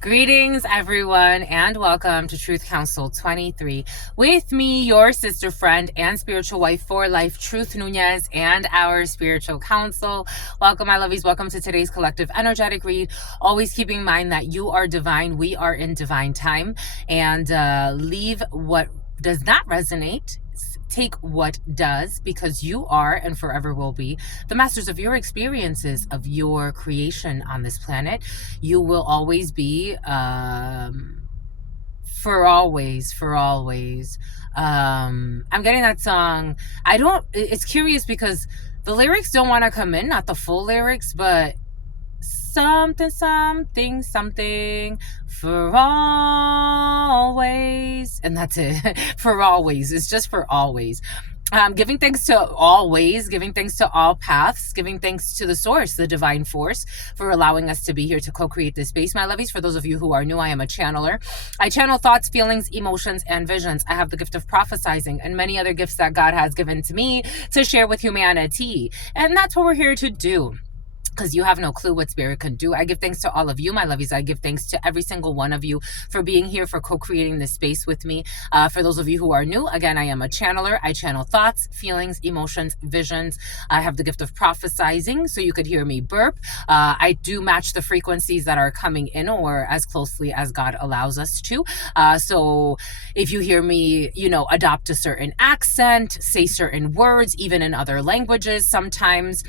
Greetings, everyone, and welcome to Truth Council 23. With me, your sister, friend, and spiritual wife for life, Truth Nunez, and our spiritual counsel. Welcome, my lovies. Welcome to today's collective energetic read. Always keeping in mind that you are divine. We are in divine time. And leave what does not resonate. Take what does, because you are and forever will be the masters of your experiences, of your creation on this planet. You will always be for always. I'm getting that song. It's curious because the lyrics don't want to come in, not the full lyrics, but something for always, and that's it. For always. It's just for always. Giving thanks to all ways, giving thanks to all paths, giving thanks to the source, the divine force, for allowing us to be here to co-create this space, my lovies. For those of you who are new, I am a channeler. I channel thoughts, feelings, emotions, and visions. I have the gift of prophesizing and many other gifts that God has given to me to share with humanity. And that's what we're here to do, because you have no clue what spirit can do. I give thanks to all of you, my lovies. I give thanks to every single one of you for being here, for co-creating this space with me. For those of you who are new, again, I am a channeler. I channel thoughts, feelings, emotions, visions. I have the gift of prophesizing, so you could hear me burp. I do match the frequencies that are coming in, or as closely as God allows us to. So if you hear me, adopt a certain accent, say certain words, even in other languages, sometimes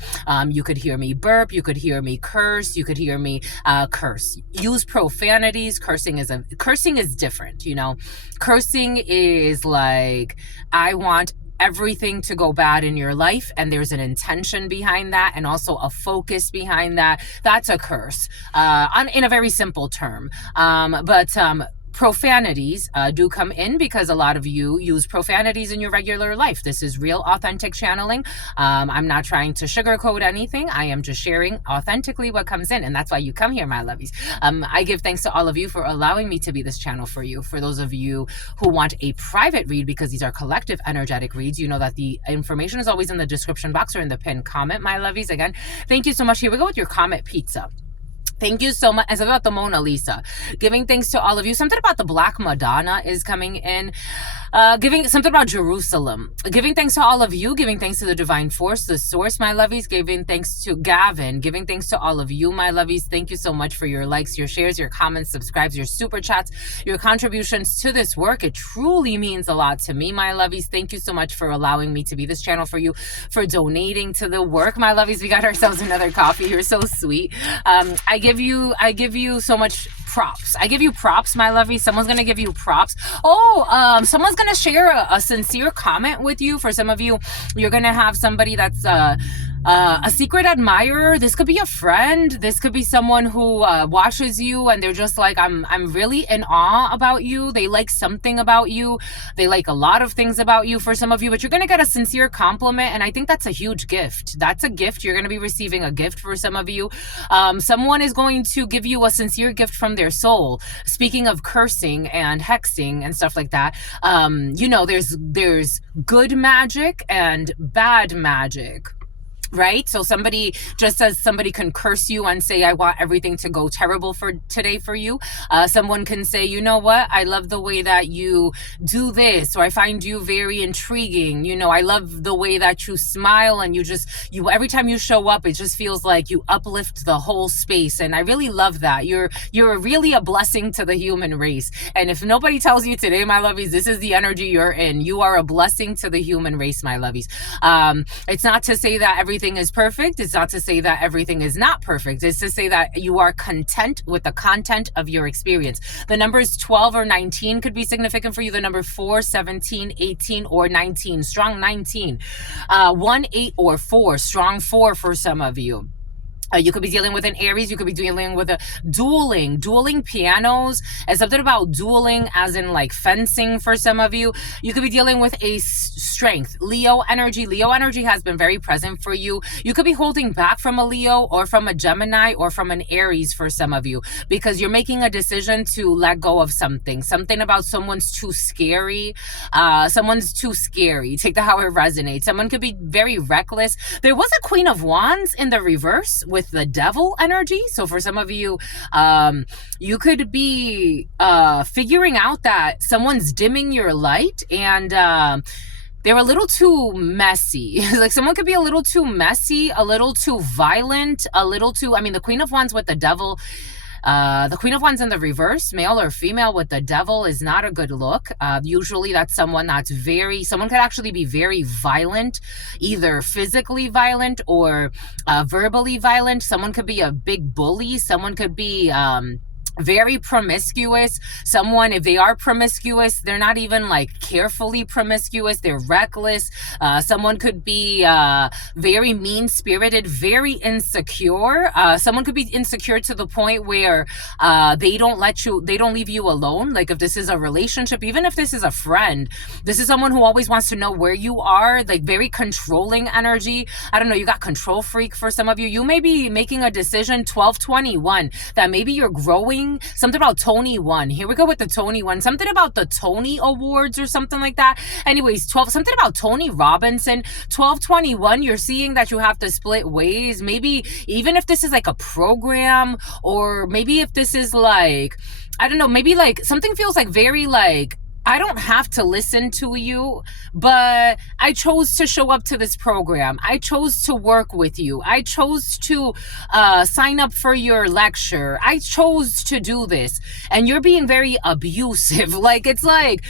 you could hear me burp. You could hear me curse. You could hear me curse. Use profanities. Cursing is different. Cursing is like, I want everything to go bad in your life, and there's an intention behind that, and also a focus behind that. That's a curse, in a very simple term. But profanities do come in, because a lot of you use profanities in your regular life. This is real, authentic channeling. I'm not trying to sugarcoat anything. I am just sharing authentically what comes in, and that's why you come here, my lovies. I give thanks to all of you for allowing me to be this channel for you. For those of you who want a private read, because these are collective energetic reads, you know that the information is always in the description box or in the pinned comment, my lovies. Again, thank you so much. Here we go with your Comet Pizza. Thank you so much. And something about the Mona Lisa. Giving thanks to all of you. Something about the Black Madonna is coming in. Giving something about Jerusalem. Giving thanks to all of you. Giving thanks to the divine force, the source, my lovies. Giving thanks to Gavin. Giving thanks to all of you, my lovies. Thank you so much for your likes, your shares, your comments, subscribes, your super chats, your contributions to this work. It truly means a lot to me, my lovies. Thank you so much for allowing me to be this channel for you, for donating to the work, my lovies. We got ourselves another coffee. You're so sweet. I give you so much props. I give you props, my lovey. Someone's gonna give you props. Someone's gonna share a sincere comment with you. For some of you, you're gonna have somebody that's a secret admirer. This could be a friend. This could be someone who watches you and they're just like, I'm really in awe about you. They like something about you. They like a lot of things about you, for some of you, but you're going to get a sincere compliment. And I think that's a huge gift. That's a gift. You're going to be receiving a gift for some of you. Someone is going to give you a sincere gift from their soul. Speaking of cursing and hexing and stuff like that, there's good magic and bad magic. Right? So somebody, just as somebody can curse you and say, I want everything to go terrible for today for you. Someone can say, you know what? I love the way that you do this, or I find you very intriguing. I love the way that you smile, and every time you show up, it just feels like you uplift the whole space. And I really love that. You're really a blessing to the human race. And if nobody tells you today, my lovies, this is the energy you're in. You are a blessing to the human race, my lovies. It's not to say that everything is perfect. It's not to say that everything is not perfect. It's to say that you are content with the content of your experience. The numbers 12 or 19 could be significant for you. The number 4, 17, 18, or 19. Strong 19. 1, 8, or 4. Strong 4 for some of you. You could be dealing with an Aries. You could be dealing with a dueling pianos, and something about dueling as in like fencing for some of you. You could be dealing with a strength. Leo energy. Leo energy has been very present for you. You could be holding back from a Leo or from a Gemini or from an Aries for some of you, because you're making a decision to let go of something. Something about someone's too scary. Someone's too scary. Take that how it resonates. Someone could be very reckless. There was a Queen of Wands in the reverse with with the devil energy. So for some of you, you could be figuring out that someone's dimming your light, and they're a little too messy. Like someone could be a little too messy, a little too violent, a little too, I mean, the Queen of Wands with the devil, the Queen of Wands in the reverse, male or female with the devil, is not a good look. Usually that's someone that's someone could actually be very violent, either physically violent or verbally violent. Someone could be a big bully. Someone could be very promiscuous. Someone, if they are promiscuous, they're not even like carefully promiscuous, they're reckless. Someone could be very mean-spirited, very insecure. Someone could be insecure to the point where they don't leave you alone. Like if this is a relationship, even if this is a friend, this is someone who always wants to know where you are, like very controlling energy. I don't know, you got control freak for some of you. You may be making a decision 12/21 that maybe you're growing. Something about Tony 1. Here we go with the Tony 1. Something about the Tony Awards or something like that. Anyways, something about Tony Robinson. 12/21, you're seeing that you have to split ways. Maybe even if this is like a program, or maybe if this is like, I don't know, maybe like something feels like very like, I don't have to listen to you, but I chose to show up to this program. I chose to work with you. I chose to sign up for your lecture. I chose to do this. And you're being very abusive. Like, it's like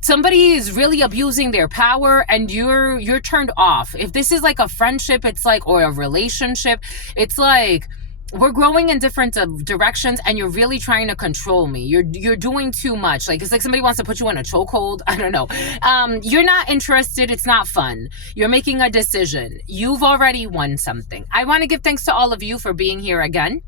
somebody is really abusing their power and you're turned off. If this is like a friendship, it's like, or a relationship, it's like, we're growing in different directions and you're really trying to control me. You're doing too much. Like, it's like somebody wants to put you in a chokehold. I don't know. You're not interested. It's not fun. You're making a decision. You've already won something. I want to give thanks to all of you for being here again.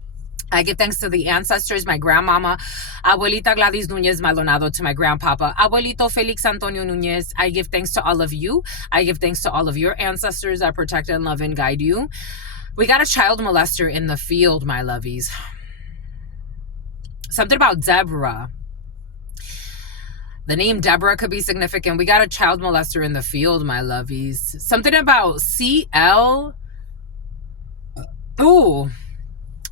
I give thanks to the ancestors, my grandmama, Abuelita Gladys Nunez Maldonado, to my grandpapa, Abuelito Felix Antonio Nunez. I give thanks to all of you. I give thanks to all of your ancestors that protect and love and guide you. We got a child molester in the field, my lovies. Something about Deborah. The name Deborah could be significant. We got a child molester in the field, my lovies. Something about CL. Ooh.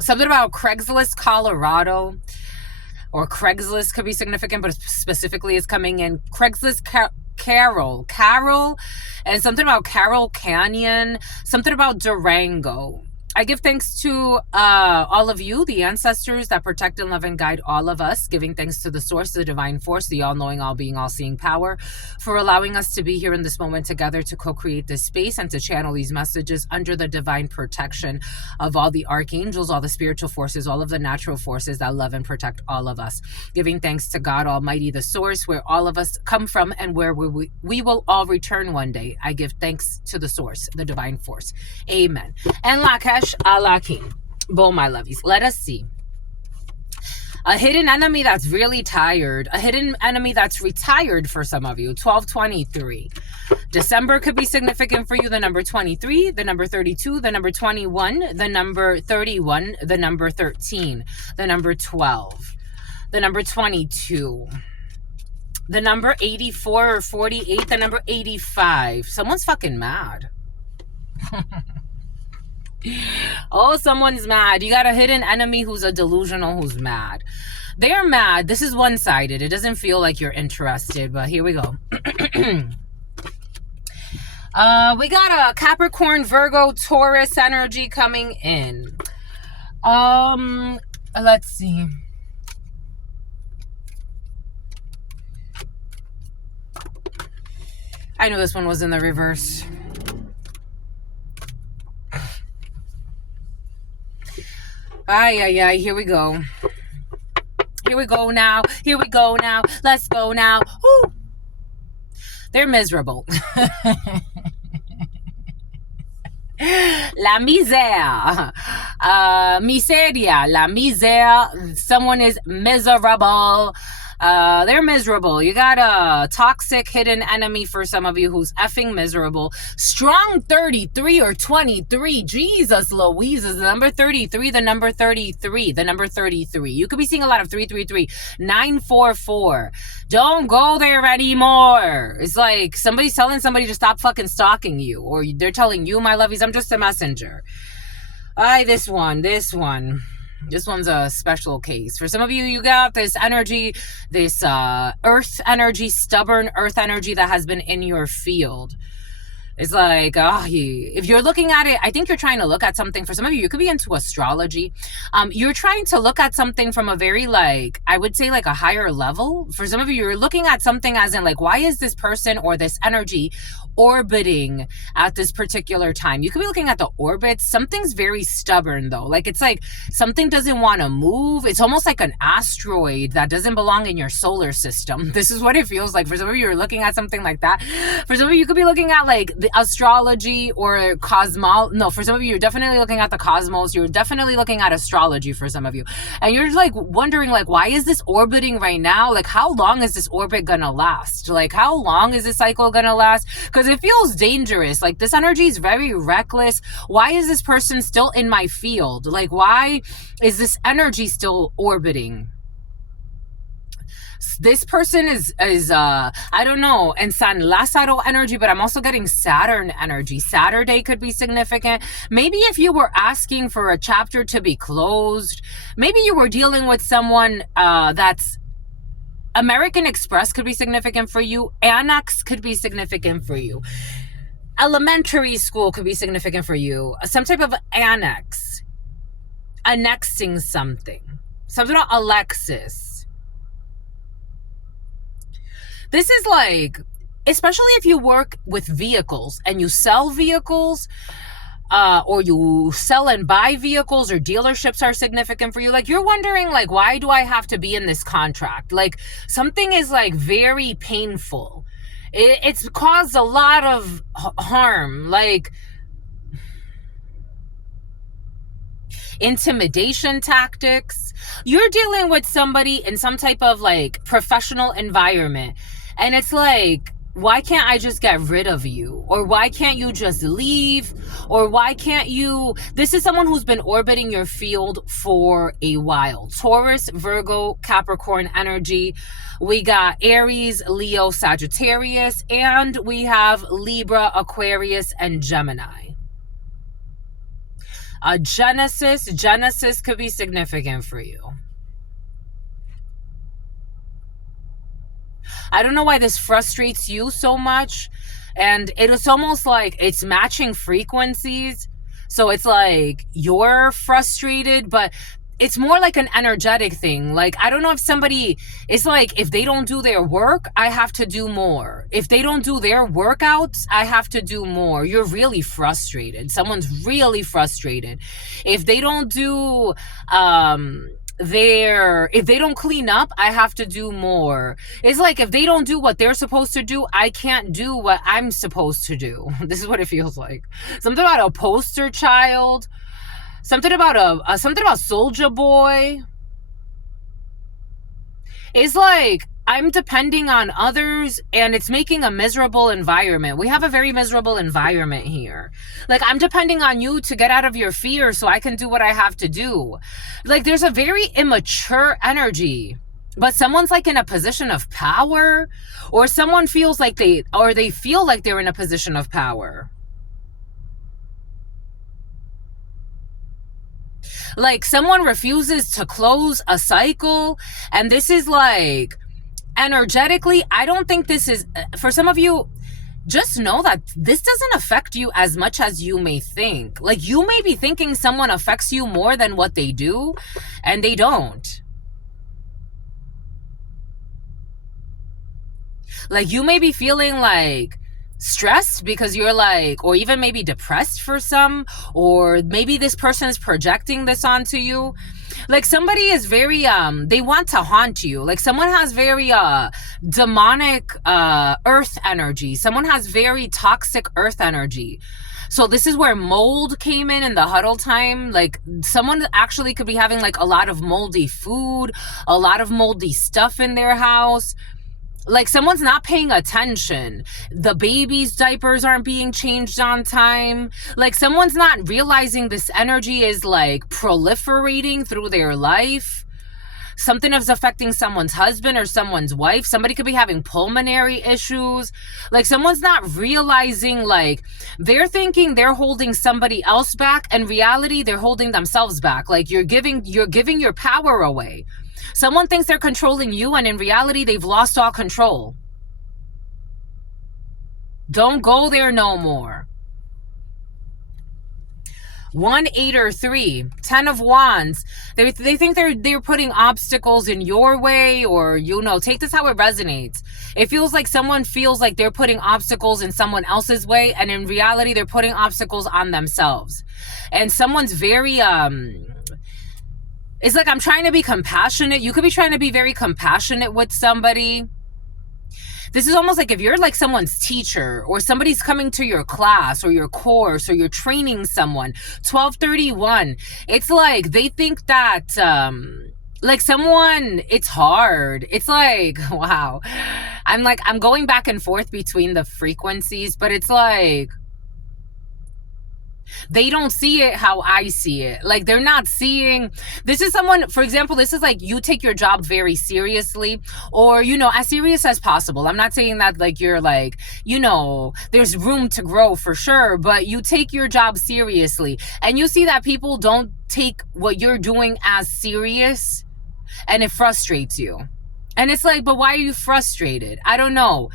Something about Craigslist, Colorado. Or Craigslist could be significant, but specifically is coming in. Craigslist, Carol, and something about Carroll Canyon, something about Durango. I give thanks to all of you, the ancestors that protect and love and guide all of us, giving thanks to the source, the divine force, the all-knowing, all-being, all-seeing power, for allowing us to be here in this moment together to co-create this space and to channel these messages under the divine protection of all the archangels, all the spiritual forces, all of the natural forces that love and protect all of us. Giving thanks to God Almighty, the source, where all of us come from and where we will all return one day. I give thanks to the source, the divine force. Amen. And Lakesh Alakim. Boom, my lovies. Let us see. A hidden enemy that's really tired. A hidden enemy that's retired for some of you. 12/23. December could be significant for you. The number 23, the number 32, the number 21, the number 31, the number 13, the number 12, the number 22, the number 84 or 48, the number 85. Someone's fucking mad. Oh, someone's mad. You got a hidden enemy who's a delusional, who's mad. They're mad. This is one-sided. It doesn't feel like you're interested, but here we go. We got a Capricorn, Virgo, Taurus energy coming in. Let's see. I knew this one was in the reverse. Ay, here we go. Here we go now. Here we go now. Let's go now. Woo! They're miserable. La misère. Miseria. La misère. Someone is miserable. They're miserable. You got a toxic hidden enemy for some of you who's effing miserable. Strong 33 or 23. Jesus Louise is the number 33, the number 33, the number 33. You could be seeing a lot of 333, 944. Don't go there anymore. It's like somebody's telling somebody to stop fucking stalking you, or they're telling you, my lovies, I'm just a messenger. This one's a special case. For some of you, you got this energy, this earth energy, stubborn earth energy that has been in your field. It's like, if you're looking at it, I think you're trying to look at something. For some of you, you could be into astrology. You're trying to look at something from a very, like, I would say, like a higher level. For some of you, you're looking at something as in, like, why is this person or this energy orbiting at this particular time? You could be looking at the orbits. Something's very stubborn, though. Like, it's like something doesn't want to move. It's almost like an asteroid that doesn't belong in your solar system. This is what it feels like. For some of you, you're looking at something like that. For some of you, you could be looking at, like, the astrology or for some of you, you're definitely looking at the cosmos. You're definitely looking at astrology for some of you. And you're like wondering, like, why is this orbiting right now? Like, how long is this orbit gonna last? Like, how long is this cycle gonna last? Because it feels dangerous. Like, this energy is very reckless. Why is this person still in my field? Like, why is this energy still orbiting? This person is I don't know, and San Lázaro energy, but I'm also getting Saturn energy. Saturday could be significant. Maybe if you were asking for a chapter to be closed, maybe you were dealing with someone that's American Express could be significant for you. Annex could be significant for you. Elementary school could be significant for you. Some type of annex. Annexing something. Something about Alexis. This is like, especially if you work with vehicles and you sell vehicles, or you sell and buy vehicles, or dealerships are significant for you. Like, you're wondering, like, why do I have to be in this contract? Like, something is, like, very painful. It's caused a lot of harm. Like, intimidation tactics. You're dealing with somebody in some type of, like, professional environment. And it's like, why can't I just get rid of you? Or why can't you just leave? Or why can't you... This is someone who's been orbiting your field for a while. Taurus, Virgo, Capricorn energy. We got Aries, Leo, Sagittarius. And we have Libra, Aquarius, and Gemini. Genesis could be significant for you. I don't know why this frustrates you so much. And it's almost like it's matching frequencies. So it's like you're frustrated, but it's more like an energetic thing. Like, I don't know if somebody, it's like, if they don't do their work, I have to do more. If they don't do their workouts, I have to do more. You're really frustrated. Someone's really frustrated. If they don't do, if they don't clean up, I have to do more. It's like, if they don't do what they're supposed to do, I can't do what I'm supposed to do. This is what it feels like. Something about a poster child. Something about something about Soldier Boy. It's like, I'm depending on others and it's making a miserable environment. We have a very miserable environment here. Like, I'm depending on you to get out of your fear so I can do what I have to do. Like, there's a very immature energy. But someone's like in a position of power, or someone feels like they feel like they're in a position of power. Like, someone refuses to close a cycle, and this is like, energetically, I don't think this is, for some of you, just know that this doesn't affect you as much as you may think. Like, you may be thinking someone affects you more than what they do, and they don't. Like, you may be feeling like stressed because you're like, or even maybe depressed for some, or maybe this person is projecting this onto you. Like, somebody is very they want to haunt you. Like, someone has very demonic earth energy. Someone has very toxic earth energy. So this is where mold came in the huddle time. Like, someone actually could be having like a lot of moldy food, a lot of moldy stuff in their house. Like, someone's not paying attention. The baby's diapers aren't being changed on time. Like, someone's not realizing this energy is like proliferating through their life. Something is affecting someone's husband or someone's wife. Somebody could be having pulmonary issues. Like someone's not realizing, like they're thinking they're holding somebody else back. In reality, they're holding themselves back. Like you're giving your power away. Someone thinks they're controlling you, and in reality, they've lost all control. Don't go there no more. 1, 8, or 3, 10 of Wands. They think they're putting obstacles in your way, or, you know, take this how it resonates. It feels like someone feels like they're putting obstacles in someone else's way, and in reality, they're putting obstacles on themselves. And someone's very, it's like, I'm trying to be compassionate. You could be trying to be very compassionate with somebody. This is almost like if you're like someone's teacher, or somebody's coming to your class or your course, or you're training someone. 1231. It's like they think that like someone, it's hard. It's like, wow. I'm going back and forth between the frequencies, but it's like they don't see it how I see it. Like they're not seeing, this is someone, for example, this is like you take your job very seriously, or, you know, as serious as possible. I'm not saying that like you're like, you know, there's room to grow for sure, but you take your job seriously, and you see that people don't take what you're doing as serious, and it frustrates you. And it's like, but why are you frustrated? I don't know.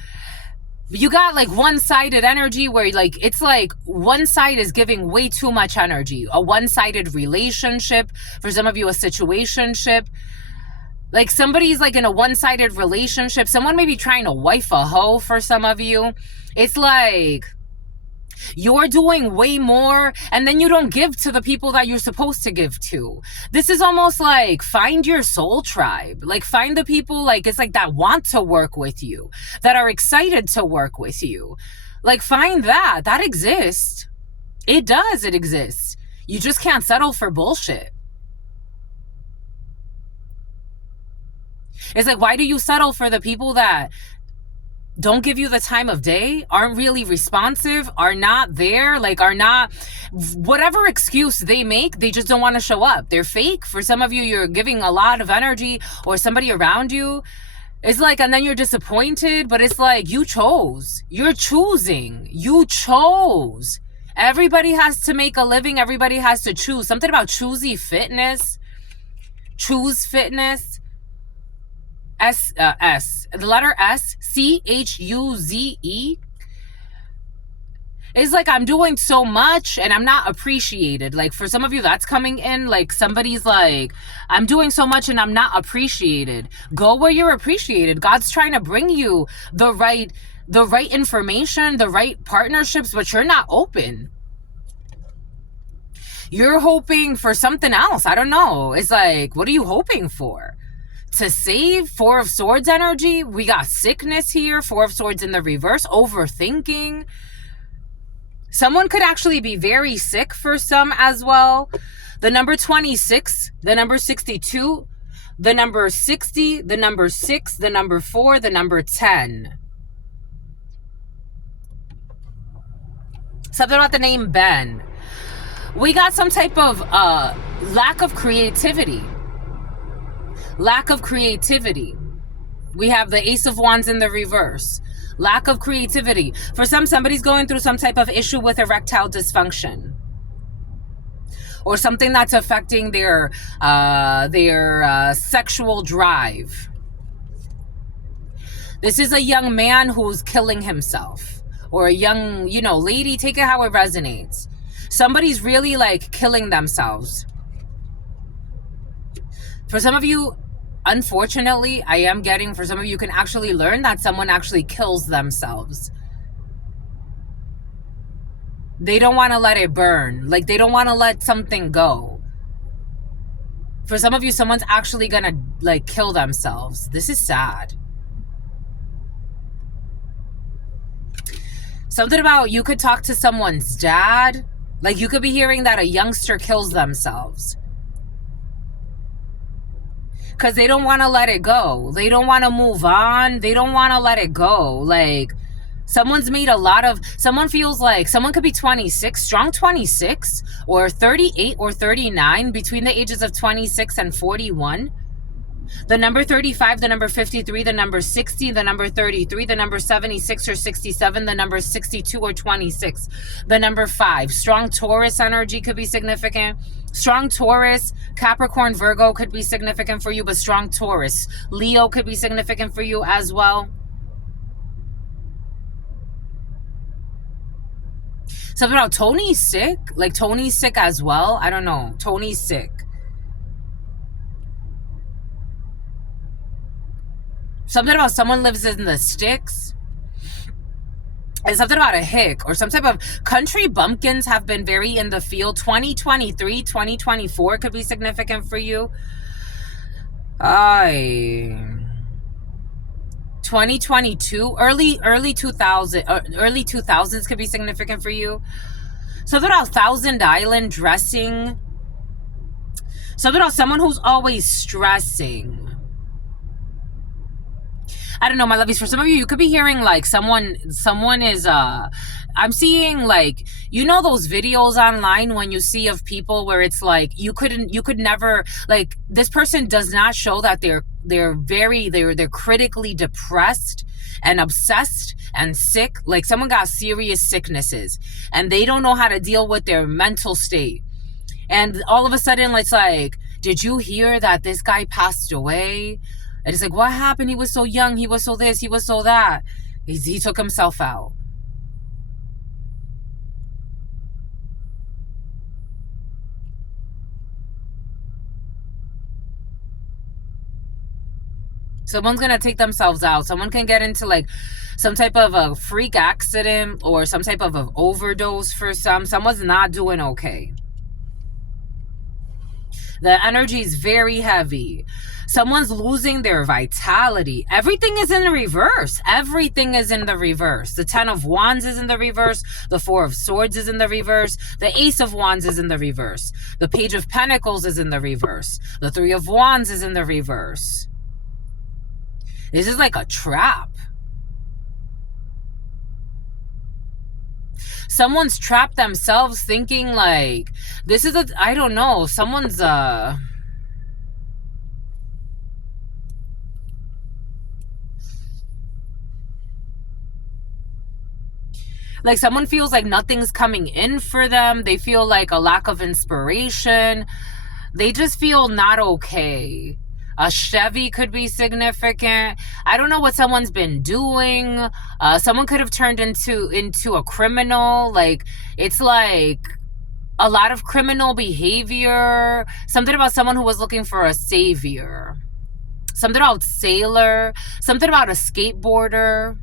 You got like one-sided energy where like it's like one side is giving way too much energy. A one-sided relationship, for some of you a situationship. Like somebody's like in a one-sided relationship. Someone may be trying to wife a hoe for some of you. It's like you're doing way more, and then you don't give to the people that you're supposed to give to. This is almost like find your soul tribe. Like find the people, like it's like that want to work with you, that are excited to work with you. Like find that. That exists. It does. It exists. You just can't settle for bullshit. It's like, why do you settle for the people that don't give you the time of day, aren't really responsive, are not there, like are not, whatever excuse they make, they just don't want to show up. They're fake. For some of you, you're giving a lot of energy, or somebody around you. It's like, and then you're disappointed, but it's like you chose. You're choosing. You chose. Everybody has to make a living. Everybody has to choose. Something about choosy fitness. Choose fitness. The letter S, CHUZE. It's like I'm doing so much and I'm not appreciated. Like for some of you, that's coming in. Like somebody's like, I'm doing so much and I'm not appreciated. Go where you're appreciated. God's trying to bring you the right information, the right partnerships, but you're not open. You're hoping for something else. I don't know. It's like, what are you hoping for? To save? 4 of Swords energy. We got sickness here. 4 of Swords in the reverse. Overthinking. Someone could actually be very sick for some as well. The number 26, the number 62, the number 60, the number 6, the number 4, the number 10. Something about the name Ben. We got some type of lack of creativity. Lack of creativity. We have the Ace of Wands in the reverse. Lack of creativity. For some, somebody's going through some type of issue with erectile dysfunction, or something that's affecting their sexual drive. This is a young man who's killing himself, or a young, you know, lady. Take it how it resonates. Somebody's really like killing themselves. For some of you, unfortunately, I am getting, for some of you can actually learn that someone actually kills themselves. They don't want to let it burn. Like they don't want to let something go. For some of you, someone's actually going to like kill themselves. This is sad. Something about you could talk to someone's dad. Like you could be hearing that a youngster kills themselves. Because they don't want to let it go. They don't want to move on. They don't want to let it go. Like, someone's made a lot of... Someone feels like... Someone could be 26, strong 26, or 38 or 39, between the ages of 26 and 41. The number 35, the number 53, the number 60, the number 33, the number 76 or 67, the number 62 or 26, the number 5. Strong Taurus energy could be significant. Strong Taurus, Capricorn, Virgo could be significant for you, but strong Taurus, Leo could be significant for you as well. Something about Tony's sick. Like Tony's sick as well. I don't know. Tony's sick. Something about someone lives in the sticks. And something about a hick or some type of country bumpkins have been very in the field. 2023, 2024 could be significant for you. 2022, early 2000s could be significant for you. Something about Thousand Island dressing. Something about someone who's always stressing. I don't know, my lovies. For some of you, you could be hearing like someone is, I'm seeing like, you know, those videos online when you see of people where it's like, you could never, like, this person does not show that they're critically depressed and obsessed and sick. Like someone got serious sicknesses and they don't know how to deal with their mental state. And all of a sudden it's like, did you hear that this guy passed away? And it's like, what happened? He was so young. He was so this. He was so that. He took himself out. Someone's going to take themselves out. Someone can get into like some type of a freak accident or some type of an overdose for some. Someone's not doing okay. The energy is very heavy. Someone's losing their vitality. Everything is in the reverse. Everything is in the reverse. The 10 of Wands is in the reverse. The 4 of Swords is in the reverse. The Ace of Wands is in the reverse. The Page of Pentacles is in the reverse. The 3 of Wands is in the reverse. This is like a trap. Someone's trapped themselves thinking like, this is I don't know, someone's, like someone feels like nothing's coming in for them. They feel like a lack of inspiration. They just feel not okay. A Chevy could be significant. I don't know what someone's been doing. Someone could have turned into a criminal. Like, it's like a lot of criminal behavior. Something about someone who was looking for a savior. Something about sailor. Something about a skateboarder.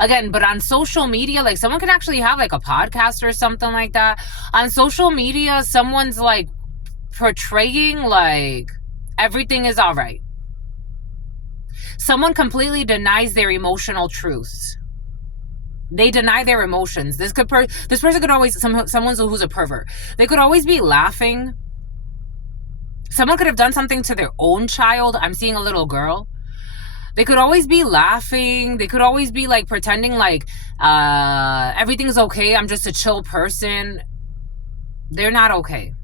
Again, but on social media, like someone could actually have like a podcast or something like that. On social media, someone's like portraying like everything is all right. Someone completely denies their emotional truths. They deny their emotions. This person could always, someone who's a pervert, they could always be laughing. Someone could have done something to their own child. I'm seeing a little girl. They could always be laughing. They could always be like pretending like everything's okay. I'm just a chill person. They're not okay.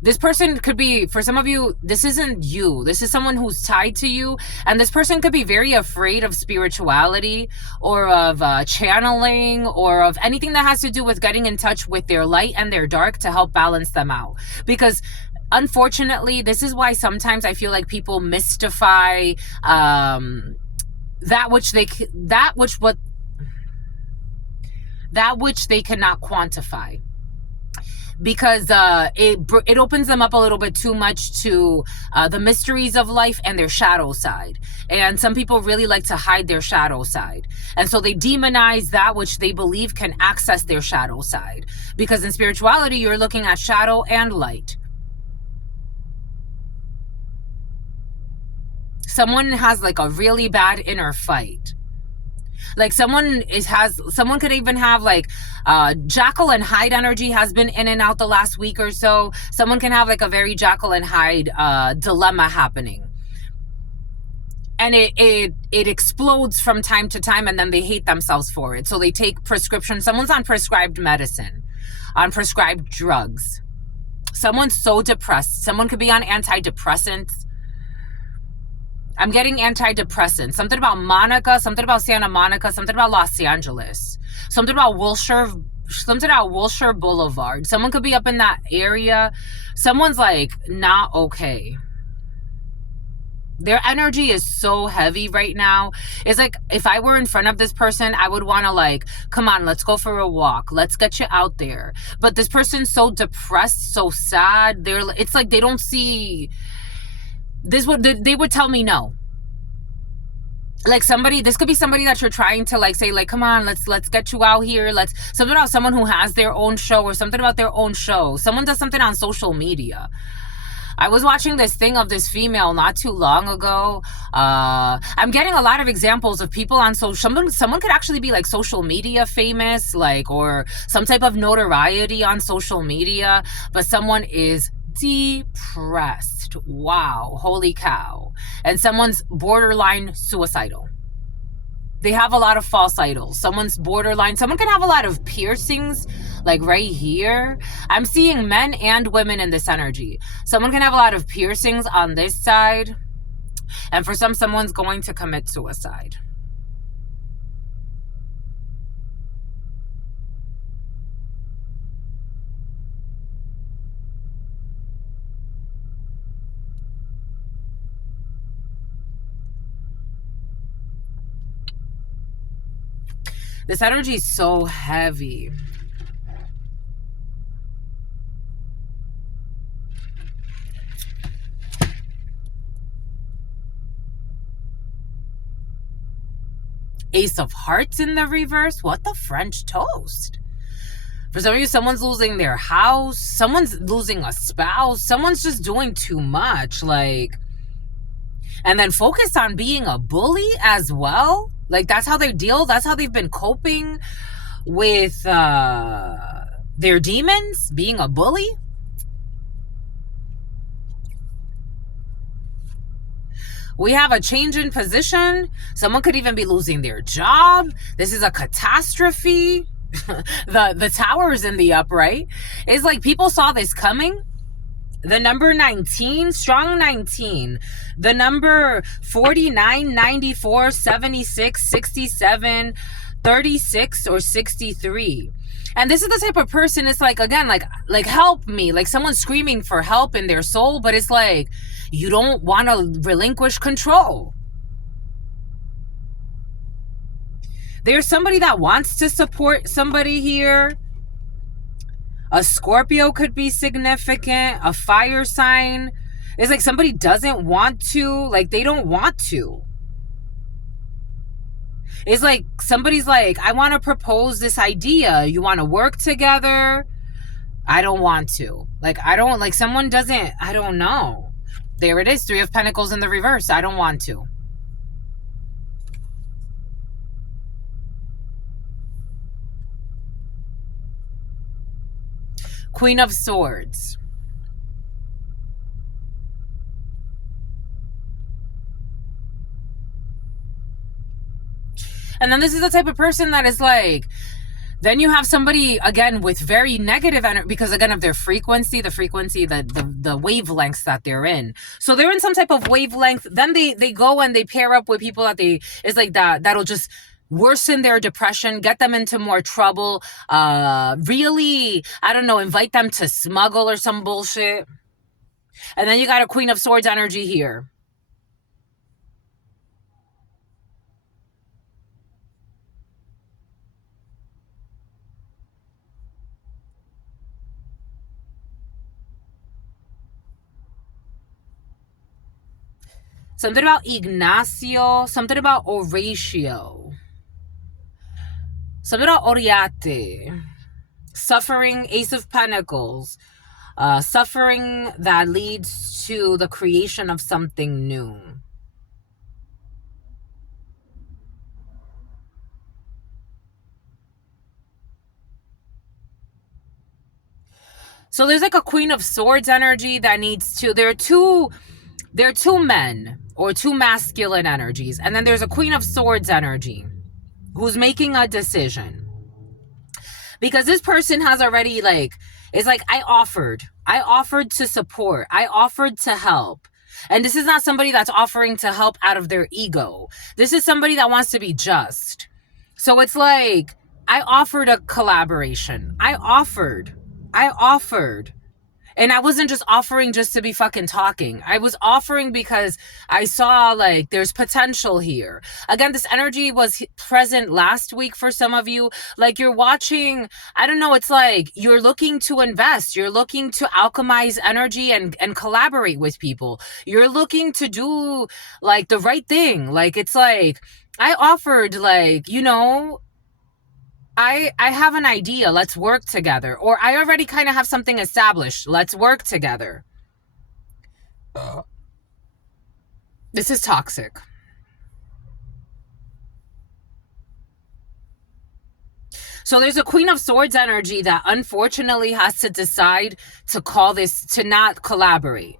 This person could be, for some of you, this isn't you. This is someone who's tied to you. And this person could be very afraid of spirituality or of channeling or of anything that has to do with getting in touch with their light and their dark to help balance them out. Because unfortunately, this is why sometimes I feel like people mystify that which they cannot quantify. Because it opens them up a little bit too much to the mysteries of life and their shadow side. And some people really like to hide their shadow side. And so they demonize that which they believe can access their shadow side. Because in spirituality, you're looking at shadow and light. Someone has like a really bad inner fight. Like someone could even have like Jekyll and Hyde energy has been in and out the last week or so. Someone can have like a very Jekyll and Hyde dilemma happening. and it explodes from time to time, and then they hate themselves for it. So they take prescription. Someone's on prescribed medicine, on prescribed drugs. Someone's so depressed. Someone could be on antidepressants. I'm getting antidepressants. Something about Monica, something about Santa Monica, something about Los Angeles, something about Wilshire Boulevard. Someone could be up in that area. Someone's like not okay. Their energy is so heavy right now. It's like if I were in front of this person, I would want to like, come on, let's go for a walk. Let's get you out there. But this person's so depressed, so sad. It's like they don't see this. They would tell me no. Like this could be somebody that you're trying to like say like, come on, let's get you out here. Something about someone who has their own show, or something about their own show. Someone does something on social media. I was watching this thing of this female not too long ago. I'm getting a lot of examples of people on someone could actually be like social media famous, like, or some type of notoriety on social media, but someone is depressed. Wow, holy cow. And someone's borderline suicidal. They have a lot of false idols. Someone's borderline. Someone can have a lot of piercings, like right here. I'm seeing men and women in this energy. Someone can have a lot of piercings on this side. And for someone's going to commit suicide. This energy is so heavy. Ace of Hearts in the reverse. What the French toast? For some of you, someone's losing their house. Someone's losing a spouse. Someone's just doing too much. Like, and then focus on being a bully as well. Like, that's how they deal. That's how they've been coping with their demons, being a bully. We have a change in position. Someone could even be losing their job. This is a catastrophe. The tower is in the upright. It's like people saw this coming. The number 19, strong 19. The number 49, 94, 76, 67, 36, or 63. And this is the type of person, it's like, again, like help me. Like someone's screaming for help in their soul, but it's like, you don't want to relinquish control. There's somebody that wants to support somebody here. A Scorpio could be significant. A fire sign. It's like somebody doesn't want to. Like they don't want to. It's like somebody's like, I want to propose this idea. You want to work together? I don't want to. Like, I don't, like someone doesn't, I don't know. There it is. 3 of Pentacles in the reverse. I don't want to. Queen of Swords. And then this is the type of person that is like, then you have somebody, again, with very negative energy, because, again, of their frequency, the wavelengths that they're in. So they're in some type of wavelength. Then they go and they pair up with people that it's like that'll just worsen their depression, get them into more trouble, really, I don't know, invite them to smuggle or some bullshit. And then you got a Queen of Swords energy here. Something about Ignacio, something about Horatio, something about Oriate, suffering, Ace of Pentacles, suffering that leads to the creation of something new. So there's like a Queen of Swords energy that needs to, there are two men or two masculine energies. And then there's a Queen of Swords energy who's making a decision. Because this person has already it's like, I offered to support. I offered to help. And this is not somebody that's offering to help out of their ego. This is somebody that wants to be just. So it's like, I offered a collaboration. I offered. And I wasn't just offering just to be fucking talking. I was offering because I saw there's potential here. Again, this energy was present last week for some of you. Like you're watching, I don't know, it's like you're looking to invest. You're looking to alchemize energy and collaborate with people. You're looking to do the right thing. It's like, I offered I have an idea. Let's work together. Or I already kind of have something established. Let's work together. This is toxic. So there's a Queen of Swords energy that unfortunately has to decide to call this, to not collaborate.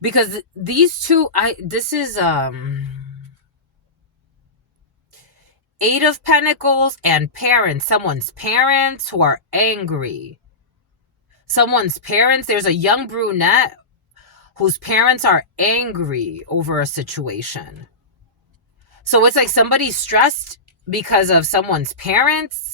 Because these two, this is Eight of Pentacles and parents. Someone's parents who are angry. Someone's parents. There's a young brunette whose parents are angry over a situation. So it's like somebody's stressed because of someone's parents.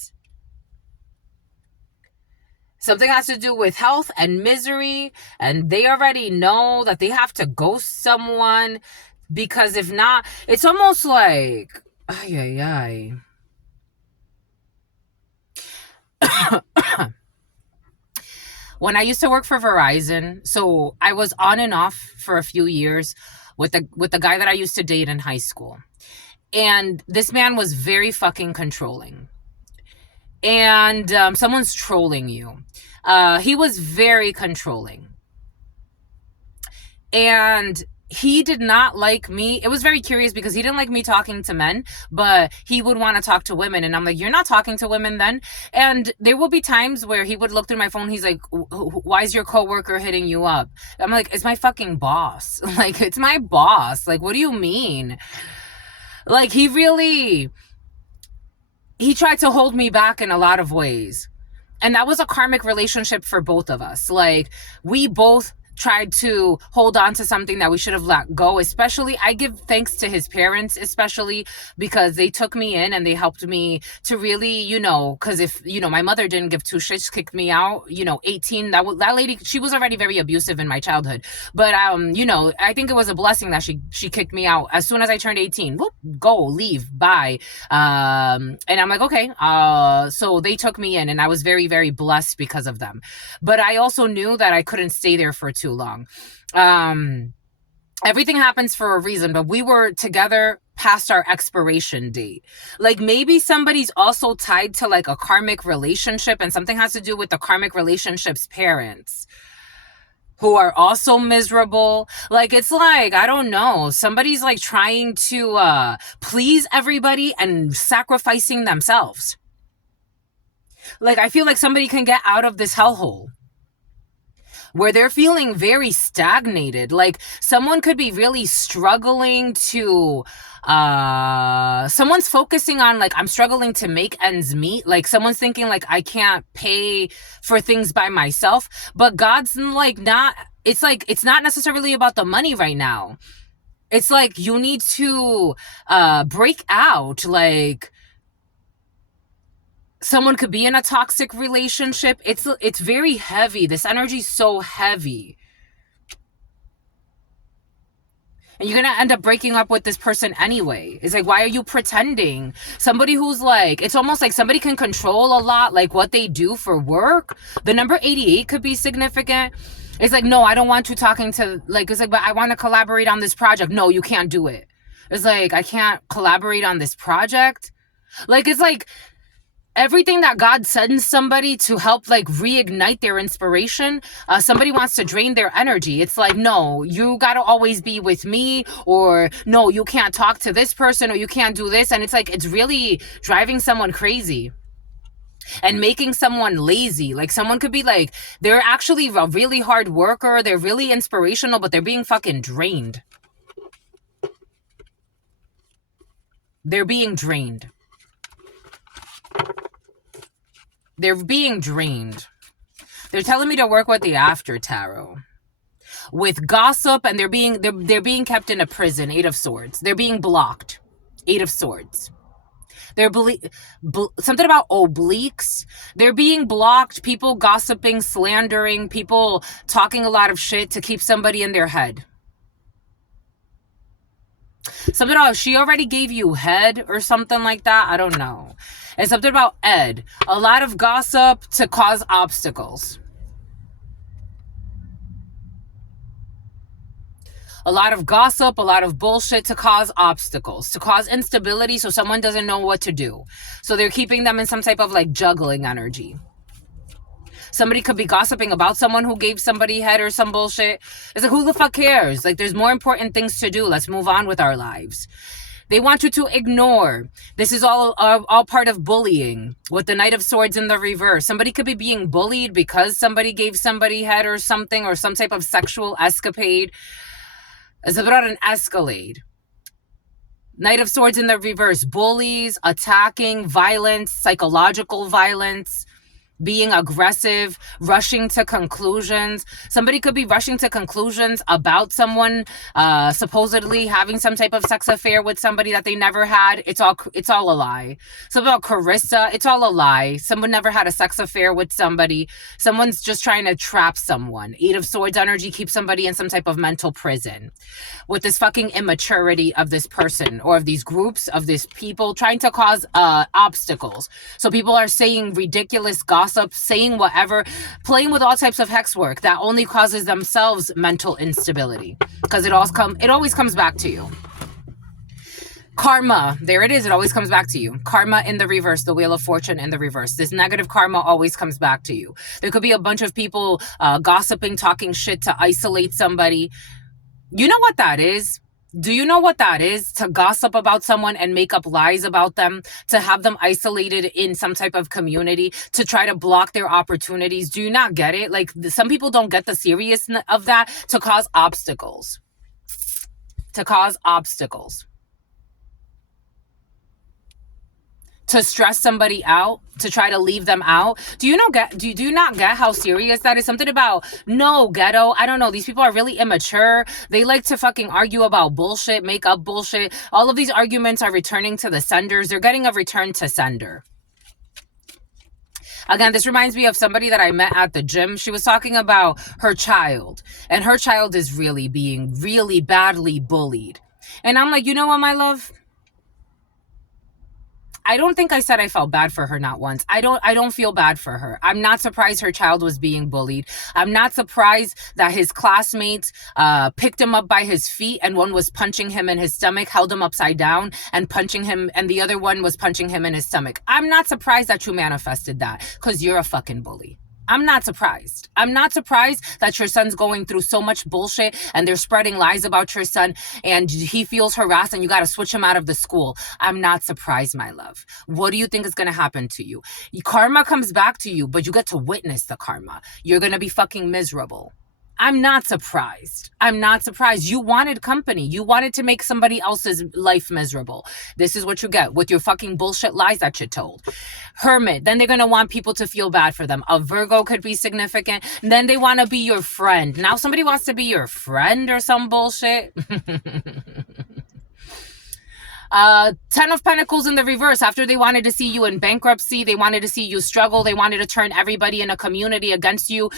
Something has to do with health and misery, and they already know that they have to ghost someone, because if not, it's almost like, ay. When I used to work for Verizon, so I was on and off for a few years with the guy that I used to date in high school. And this man was very fucking controlling. And someone's trolling you. He was very controlling. And he did not like me. It was very curious because he didn't like me talking to men, but he would want to talk to women. And I'm like, you're not talking to women then? And there will be times where he would look through my phone. He's like, why is your coworker hitting you up? I'm like, it's my fucking boss. It's my boss. What do you mean? He tried to hold me back in a lot of ways. And that was a karmic relationship for both of us. We both tried to hold on to something that we should have let go. Especially, I give thanks to his parents, especially because they took me in and they helped me to really, because if, my mother didn't give two shits, kicked me out, 18, that lady, she was already very abusive in my childhood. But, I think it was a blessing that she kicked me out as soon as I turned 18. Whoop, go, leave, bye. And I'm like, okay. So they took me in and I was very, very blessed because of them. But I also knew that I couldn't stay there for too long. Everything happens for a reason, but we were together past our expiration date. Maybe somebody's also tied to a karmic relationship, and something has to do with the karmic relationship's parents who are also miserable. It's I don't know, somebody's trying to please everybody and sacrificing themselves. I feel like somebody can get out of this hellhole where they're feeling very stagnated. Someone could be really struggling to, someone's focusing on I'm struggling to make ends meet. Someone's thinking I can't pay for things by myself, but God's not, it's not necessarily about the money right now. It's you need to, break out. Someone could be in a toxic relationship. It's very heavy. This energy's so heavy. And you're going to end up breaking up with this person anyway. It's why are you pretending? Somebody who's it's almost like somebody can control a lot, what they do for work. The number 88 could be significant. It's no, I don't want you talking to, it's but I want to collaborate on this project. No, you can't do it. It's I can't collaborate on this project. It's everything that God sends somebody to help reignite their inspiration, somebody wants to drain their energy. It's no, you gotta always be with me, or no, you can't talk to this person, or you can't do this. And it's it's really driving someone crazy. and making someone lazy. Like someone could be like, they're actually a really hard worker, they're really inspirational, but they're being fucking drained. They're being drained. They're being drained. They're telling me to work with the after tarot. With gossip, and they're being kept in a prison. 8 of Swords. They're being blocked. 8 of Swords. They're something about obliques. They're being blocked. People gossiping, slandering, people talking a lot of shit to keep somebody in their head. Something about she already gave you head or something like that. I don't know. And something about Ed. A lot of gossip to cause obstacles. A lot of gossip, a lot of bullshit to cause obstacles, to cause instability so someone doesn't know what to do. So they're keeping them in some type of like juggling energy. Somebody could be gossiping about someone who gave somebody head or some bullshit. It's like, who the fuck cares? Like, there's more important things to do. Let's move on with our lives. They want you to ignore. This is all part of bullying with the Knight of Swords in the reverse. Somebody could be being bullied because somebody gave somebody head or something, or some type of sexual escapade. It's about an escalade. Knight of Swords in the reverse. Bullies, attacking, violence, psychological violence, being aggressive, rushing to conclusions. Somebody could be rushing to conclusions about someone supposedly having some type of sex affair with somebody that they never had. It's all a lie. So about Carissa, it's all a lie. Someone never had a sex affair with somebody. Someone's just trying to trap someone. 8 of Swords energy keeps somebody in some type of mental prison. With this fucking immaturity of this person, or of these groups, of these people trying to cause obstacles. So people are saying ridiculous gossip, saying whatever, playing with all types of hex work that only causes themselves mental instability, because it always comes back to you. Karma, there it is. It always comes back to you. Karma in the reverse, the Wheel of Fortune in the reverse. This negative karma always comes back to you. There could be a bunch of people gossiping, talking shit to isolate somebody. You know what that is? Do you know what that is? To gossip about someone and make up lies about them, to have them isolated in some type of community, to try to block their opportunities. Do you not get it? Like, some people don't get the seriousness of that. To cause obstacles. To cause obstacles. To stress somebody out, to try to leave them out. Do you not get how serious that is? Something about, no, ghetto, I don't know, these people are really immature. They like to fucking argue about bullshit, make up bullshit. All of these arguments are returning to the senders. They're getting a return to sender. Again, this reminds me of somebody that I met at the gym. She was talking about her child, and her child is really being really badly bullied. And I'm like, you know what, my love? I don't think I said I felt bad for her, not once. I don't feel bad for her. I'm not surprised her child was being bullied. I'm not surprised that his classmates picked him up by his feet, and one was punching him in his stomach, held him upside down and punching him, and the other one was punching him in his stomach. I'm not surprised that you manifested that, because you're a fucking bully. I'm not surprised. I'm not surprised that your son's going through so much bullshit and they're spreading lies about your son and he feels harassed and you got to switch him out of the school. I'm not surprised, my love. What do you think is going to happen to you? Karma comes back to you, but you get to witness the karma. You're going to be fucking miserable. I'm not surprised. I'm not surprised. You wanted company. You wanted to make somebody else's life miserable. This is what you get with your fucking bullshit lies that you told. Hermit. Then they're going to want people to feel bad for them. A Virgo could be significant. Then they want to be your friend. Now somebody wants to be your friend or some bullshit. 10 of Pentacles in the reverse. After they wanted to see you in bankruptcy, they wanted to see you struggle, they wanted to turn everybody in a community against you,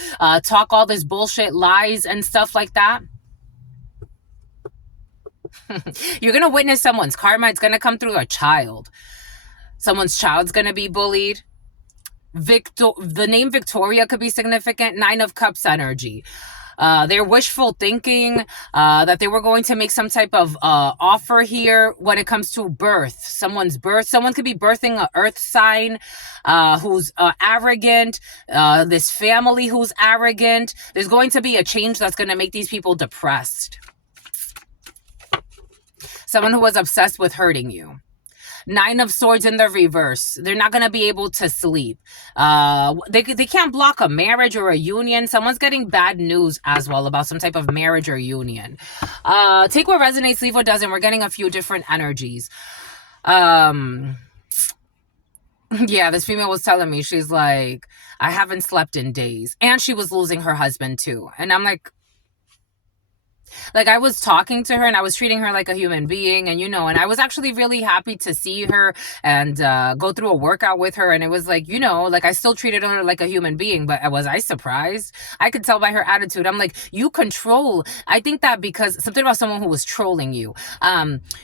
talk all this bullshit, lies and stuff like that. You're going to witness someone's karma. It's going to come through a child. Someone's child's going to be bullied. The name Victoria could be significant. 9 of Cups energy. They're wishful thinking, that they were going to make some type of offer here when it comes to birth. Someone's birth. Someone could be birthing an earth sign who's arrogant. This family who's arrogant. There's going to be a change that's going to make these people depressed. Someone who was obsessed with hurting you. Nine of Swords in the reverse. They're not going to be able to sleep. They can't block a marriage or a union. Someone's getting bad news as well about some type of marriage or union. Take what resonates, leave what doesn't. We're getting a few different energies. Yeah, this female was telling me, she's like, I haven't slept in days. And she was losing her husband too. And I'm like, I was talking to her and I was treating her like a human being, and and I was actually really happy to see her and go through a workout with her. And it was like, like I still treated her like a human being, but was I surprised? I could tell by her attitude. I'm like, you control. I think that because something about someone who was trolling you,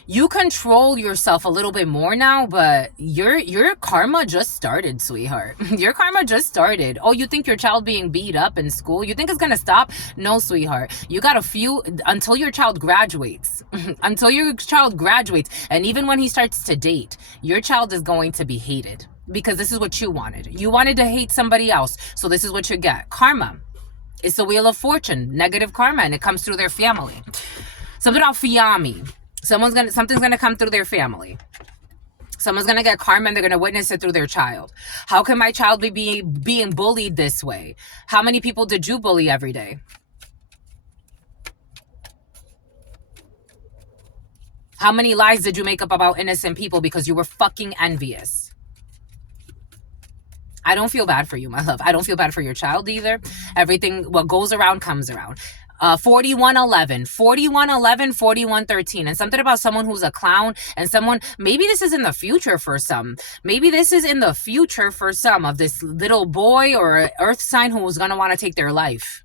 you control yourself a little bit more now, but your karma just started, sweetheart. Your karma just started. Oh, you think your child being beat up in school, you think it's gonna stop? No, sweetheart. You got a few until your child graduates. Until your child graduates, and even when he starts to date, your child is going to be hated because this is what you wanted. You wanted to hate somebody else, so this is what you get. Karma. It's the wheel of fortune, negative karma, and it comes through their family. Something about Fiami. Something's gonna come through their family. Someone's gonna get karma and they're gonna witness it through their child. How can my child be being bullied this way? How many people did you bully every day? How many lies did you make up about innocent people because you were fucking envious? I don't feel bad for you, my love. I don't feel bad for your child either. Everything, what goes around comes around. 4111, 4111, 4113. And something about someone who's a clown and someone, maybe this is in the future for some. Maybe this is in the future for some of this little boy or earth sign who's going to want to take their life.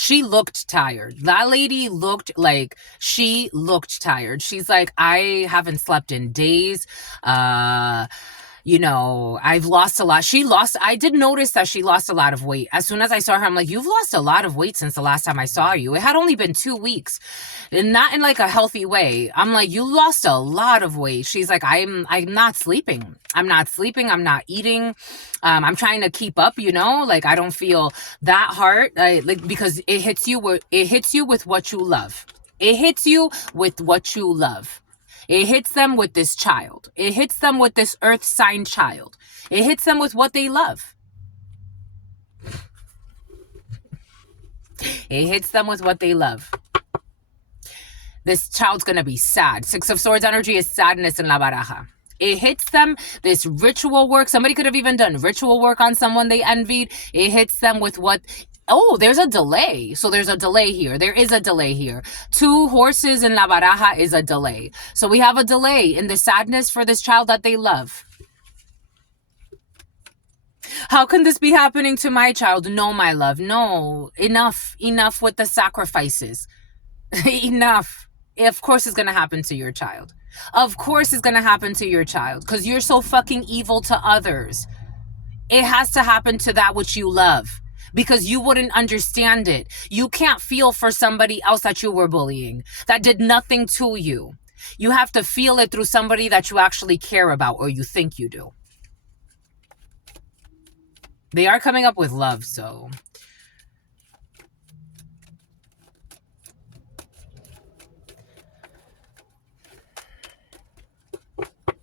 She looked tired. That lady looked like she looked tired. She's like, I haven't slept in days. I've lost a lot. I did notice that she lost a lot of weight. As soon as I saw her, I'm like, you've lost a lot of weight since the last time I saw you. It had only been 2 weeks, and not in like a healthy way. I'm like, you lost a lot of weight. She's like, I'm not sleeping. I'm not sleeping. I'm not eating. I'm trying to keep up, like I don't feel that hard, because it hits you with what you love. It hits you with what you love. It hits them with this child. It hits them with this earth sign child. It hits them with what they love. It hits them with what they love. This child's going to be sad. 6 of Swords energy is sadness in La Baraja. It hits them, this ritual work. Somebody could have even done ritual work on someone they envied. It hits them with what... Oh, there's a delay. So there's a delay here. There is a delay here. 2 horses in La Baraja is a delay. So we have a delay in the sadness for this child that they love. How can this be happening to my child? No, my love. No. Enough with the sacrifices. Enough. Of course it's going to happen to your child. Of course it's going to happen to your child because you're so fucking evil to others. It has to happen to that which you love because you wouldn't understand it. You can't feel for somebody else that you were bullying, that did nothing to you. You have to feel it through somebody that you actually care about or you think you do. They are coming up with love, so...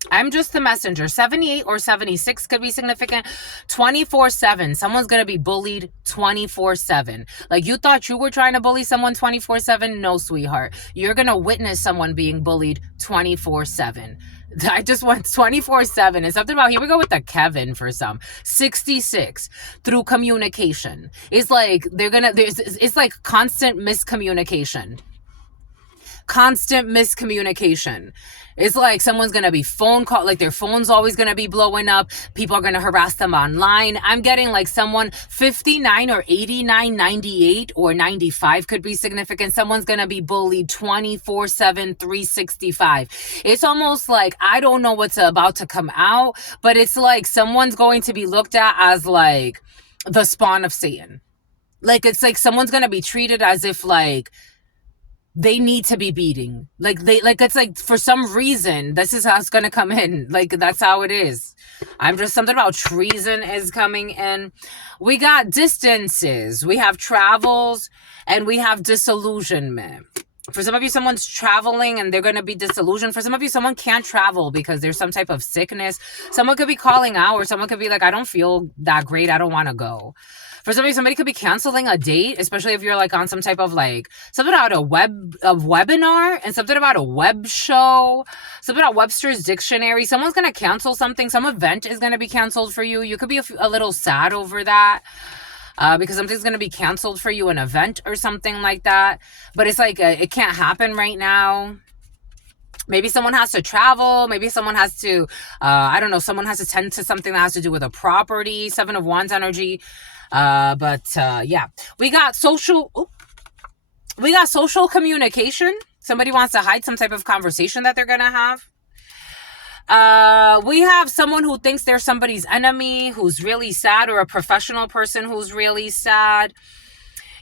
I'm just the messenger. 78 or 76 could be significant. 24/7. Someone's going to be bullied 24/7. Like you thought you were trying to bully someone 24/7. No, sweetheart. You're going to witness someone being bullied 24/7. I just want 24/7. And something about, here we go with the Kevin for some. 66. Through communication. It's like it's like constant miscommunication. Constant miscommunication. It's like someone's going to be phone call, like their phone's always going to be blowing up. People are going to harass them online. I'm getting like someone 59 or 89, 98 or 95 could be significant. Someone's going to be bullied 24/7, 365. It's almost like, I don't know what's about to come out, but it's like someone's going to be looked at as like the spawn of Satan. Like, it's like someone's going to be treated as if like, they need to be beating. It's like for some reason, this is how it's going to come in. Like, that's how it is. I'm just, something about treason is coming in. We got distances. We have travels and we have disillusionment. For some of you, someone's traveling and they're going to be disillusioned. For some of you, someone can't travel because there's some type of sickness. Someone could be calling out, or someone could be like, I don't feel that great, I don't want to go. For some of you, somebody could be canceling a date, especially if you're like on some type of like something about a webinar and something about a web show, something about Webster's dictionary. Someone's going to cancel something. Some event is going to be canceled for you. You could be a little sad over that. Because something's going to be canceled for you, an event or something like that. But it's like, it can't happen right now. Maybe someone has to travel. Maybe someone has to, I don't know, someone has to tend to something that has to do with a property. 7 of Wands energy. Yeah. We got social communication. Somebody wants to hide some type of conversation that they're going to have. We have someone who thinks they're somebody's enemy, who's really sad, or a professional person who's really sad.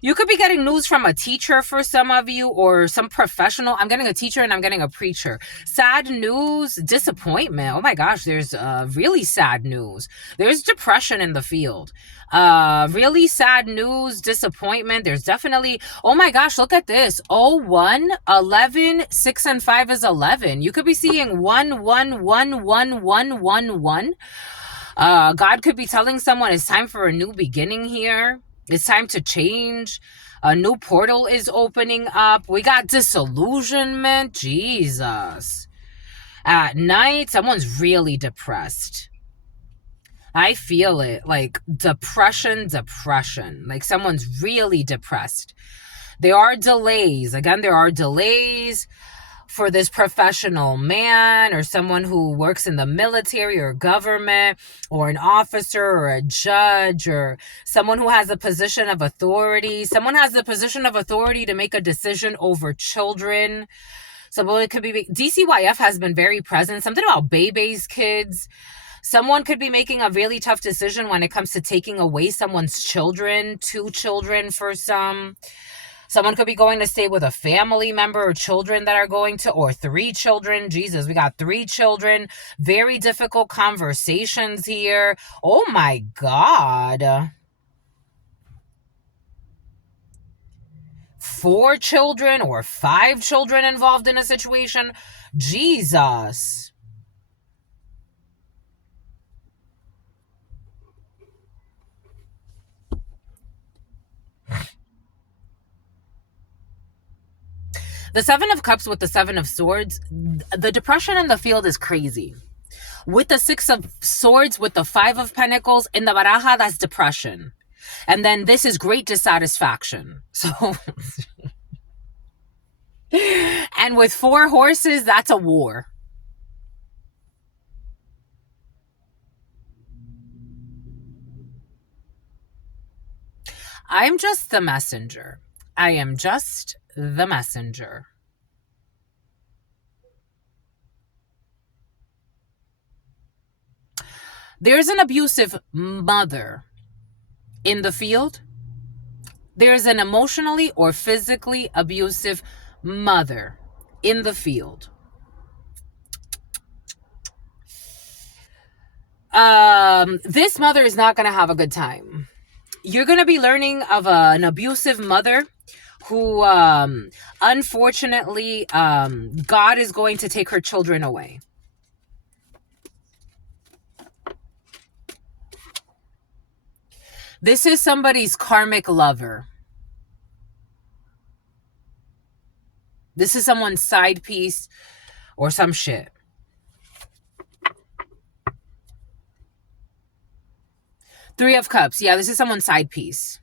You could be getting news from a teacher for some of you, or some professional. I'm getting a teacher and I'm getting a preacher. Sad news, disappointment. Oh my gosh, there's really sad news. There's depression in the field. Really sad news, disappointment. There's definitely, oh my gosh, look at this. 1, 11, 6 and 5 is 11. You could be seeing 1, 1, 1, 1, 1, 1, 1. God could be telling someone it's time for a new beginning here. It's time to change. A new portal is opening up. We got disillusionment. Jesus. At night, someone's really depressed. I feel it. Like depression. Like someone's really depressed. There are delays. Again, there are delays for this professional man or someone who works in the military or government, or an officer or a judge, or someone who has a position of authority. Someone has the position of authority to make a decision over children. So it could be DCYF has been very present. Something about babies, kids. Someone could be making a really tough decision when it comes to taking away someone's children, 2 children for some. Someone could be going to stay with a family member, or children that are going to, or 3 children. Jesus, we got 3 children. Very difficult conversations here. Oh my God. 4 children or 5 children involved in a situation. Jesus. The 7 of Cups with the 7 of Swords, the depression in the field is crazy. With the 6 of Swords, with the 5 of Pentacles, in the baraja, that's depression. And then this is great dissatisfaction. So, and with 4 horses, that's a war. I'm just the messenger. I am just the messenger. There's an abusive mother in the field. There's an emotionally or physically abusive mother in the field. This mother is not going to have a good time. You're going to be learning of an abusive mother who, unfortunately, God is going to take her children away. This is somebody's karmic lover. This is someone's side piece or some shit. Three of Cups. Yeah, this is someone's side piece.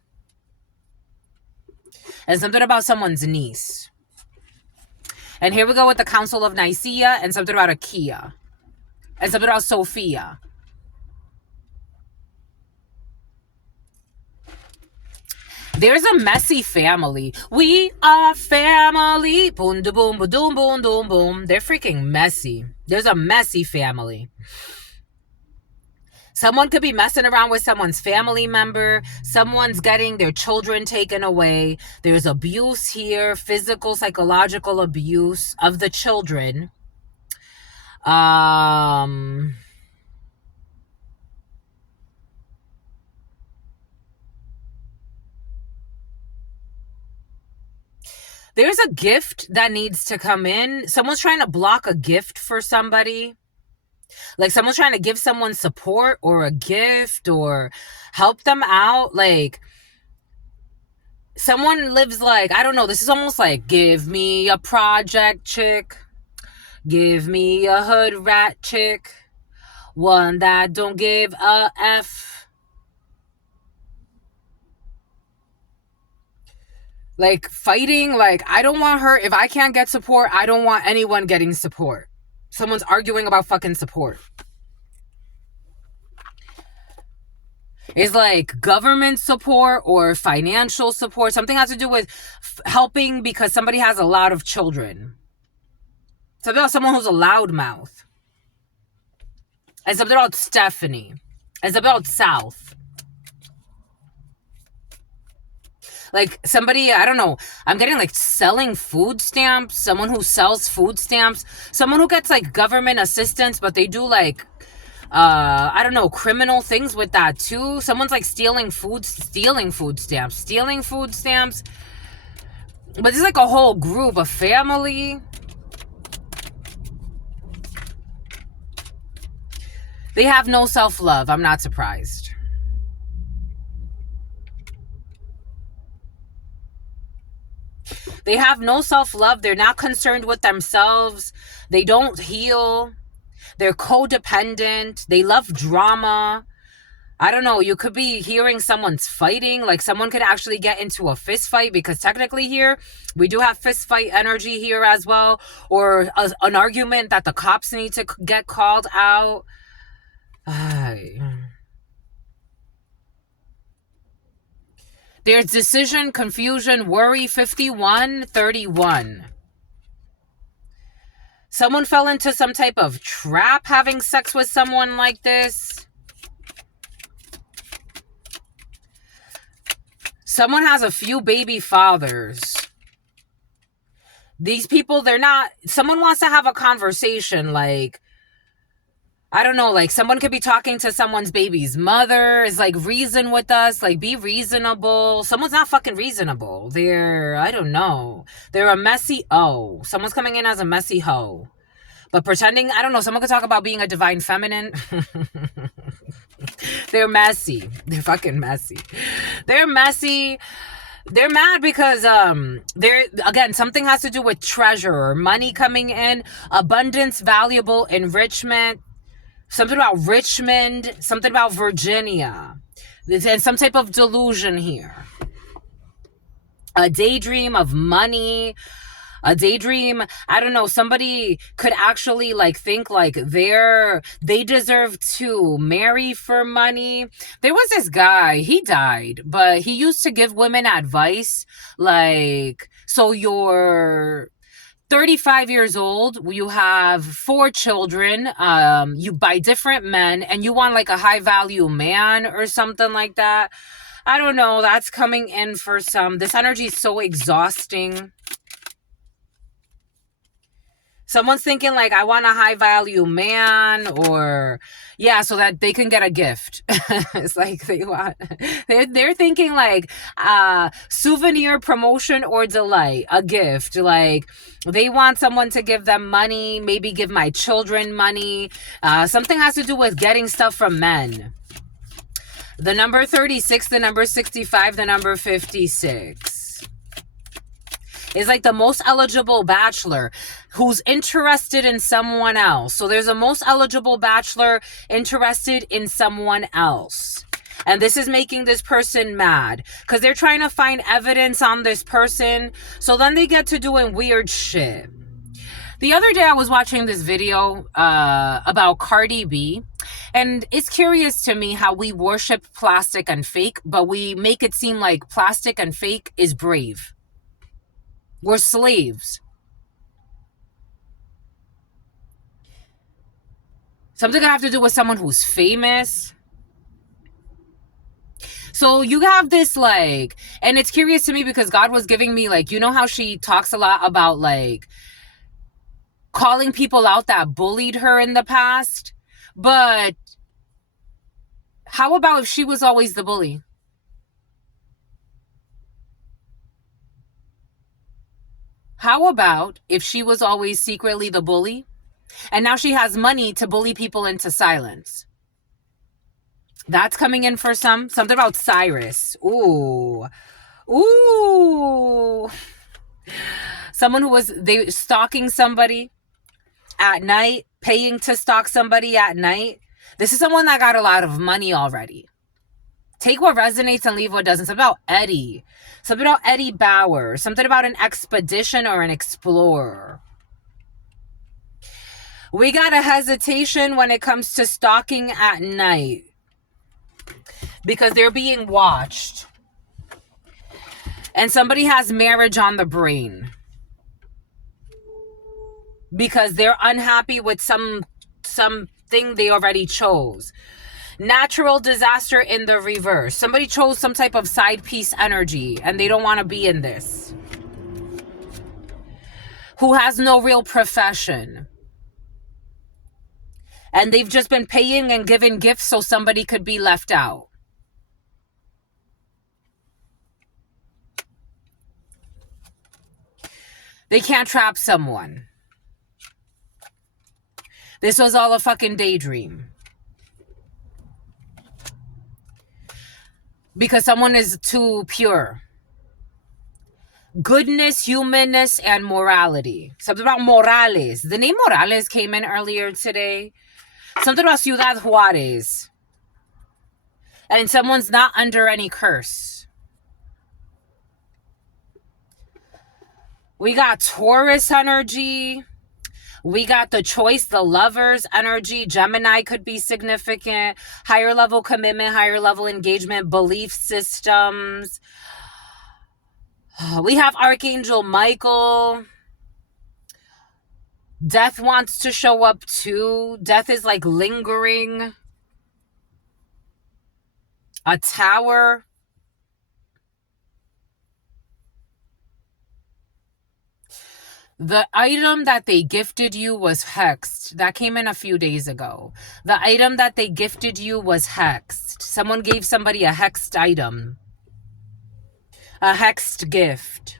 And something about someone's niece. And here we go with the Council of Nicaea and something about Achaia. And something about Sophia. There's a messy family. We are family. Boom, da, boom, ba, doom, boom, doom, boom. They're freaking messy. There's a messy family. Someone could be messing around with someone's family member. Someone's getting their children taken away. There's abuse here, physical, psychological abuse of the children. There's a gift that needs to come in. Someone's trying to block a gift for somebody. Like someone's trying to give someone support or a gift or help them out. Like someone lives like, I don't know, this is almost like, give me a project chick. Give me a hood rat chick. One that don't give a F. Like fighting, like I don't want her. If I can't get support, I don't want anyone getting support. Someone's arguing about fucking support. It's like government support or financial support. Something has to do with helping because somebody has a lot of children. Something about someone who's a loudmouth. And something about Stephanie. And something about South. Like somebody, I don't know, I'm getting like selling food stamps, someone who sells food stamps, someone who gets like government assistance, but they do like, I don't know, criminal things with that too. Someone's like stealing food stamps. But this is like a whole group, a family. They have no self-love. I'm not surprised. They have no self-love. They're not concerned with themselves. They don't heal. They're codependent. They love drama. I don't know. You could be hearing someone's fighting. Like someone could actually get into a fist fight because technically here, we do have fist fight energy here as well. Or an argument that the cops need to get called out. There's decision, confusion, worry, 5131. Someone fell into some type of trap having sex with someone like this. Someone has a few baby fathers. These people, they're not... Someone wants to have a conversation, like... I don't know, like someone could be talking to someone's baby's mother, is like, reason with us, like be reasonable. Someone's not fucking reasonable. They're, I don't know. They're a messy O. Someone's coming in as a messy hoe. But pretending, I don't know, someone could talk about being a divine feminine. They're messy. They're fucking messy. They're messy. They're mad because they're, again, something has to do with treasure or money coming in, abundance, valuable, enrichment. Something about Richmond, something about Virginia. And some type of delusion here. A daydream of money. A daydream, I don't know, somebody could actually like think like they deserve to marry for money. There was this guy, he died, but he used to give women advice like, so you're 35 years old, you have 4 children, you by different men, and you want like a high value man or something like that. I don't know, that's coming in for some. This energy is so exhausting. Someone's thinking like, I want a high value man, or yeah, so that they can get a gift. It's like they're thinking like souvenir, promotion, or delight, a gift. Like they want someone to give them money, maybe give my children money. Something has to do with getting stuff from men. The number 36, the number 65, the number 56. Is like the most eligible bachelor who's interested in someone else. So there's a most eligible bachelor interested in someone else. And this is making this person mad because they're trying to find evidence on this person. So then they get to doing weird shit. The other day I was watching this video about Cardi B. And it's curious to me how we worship plastic and fake, but we make it seem like plastic and fake is brave. We're slaves. Something I have to do with someone who's famous. So you have this like, and it's curious to me because God was giving me like, you know how she talks a lot about like calling people out that bullied her in the past? But how about if she was always the bully? How about if she was always secretly the bully and now she has money to bully people into silence? That's coming in for some. Something about Cyrus. Ooh. Ooh. Someone who was stalking somebody at night, paying to stalk somebody at night. This is someone that got a lot of money already. Take what resonates and leave what doesn't. Something about Eddie. Something about Eddie Bauer. Something about an expedition or an explorer. We got a hesitation when it comes to stalking at night because they're being watched. And somebody has marriage on the brain because they're unhappy with something they already chose. Natural disaster in the reverse. Somebody chose some type of side piece energy and they don't want to be in this. Who has no real profession. And they've just been paying and giving gifts so somebody could be left out. They can't trap someone. This was all a fucking daydream. Because someone is too pure. Goodness, humanness, and morality. Something about Morales. The name Morales came in earlier today. Something about Ciudad Juarez. And someone's not under any curse. We got Taurus energy. We got the choice, the lovers energy. Gemini could be significant. Higher level commitment, higher level engagement, belief systems. We have Archangel Michael. Death wants to show up too. Death is like lingering. A tower. The item that they gifted you was hexed. That came in a few days ago. The item that they gifted you was hexed. Someone gave somebody a hexed item. A hexed gift.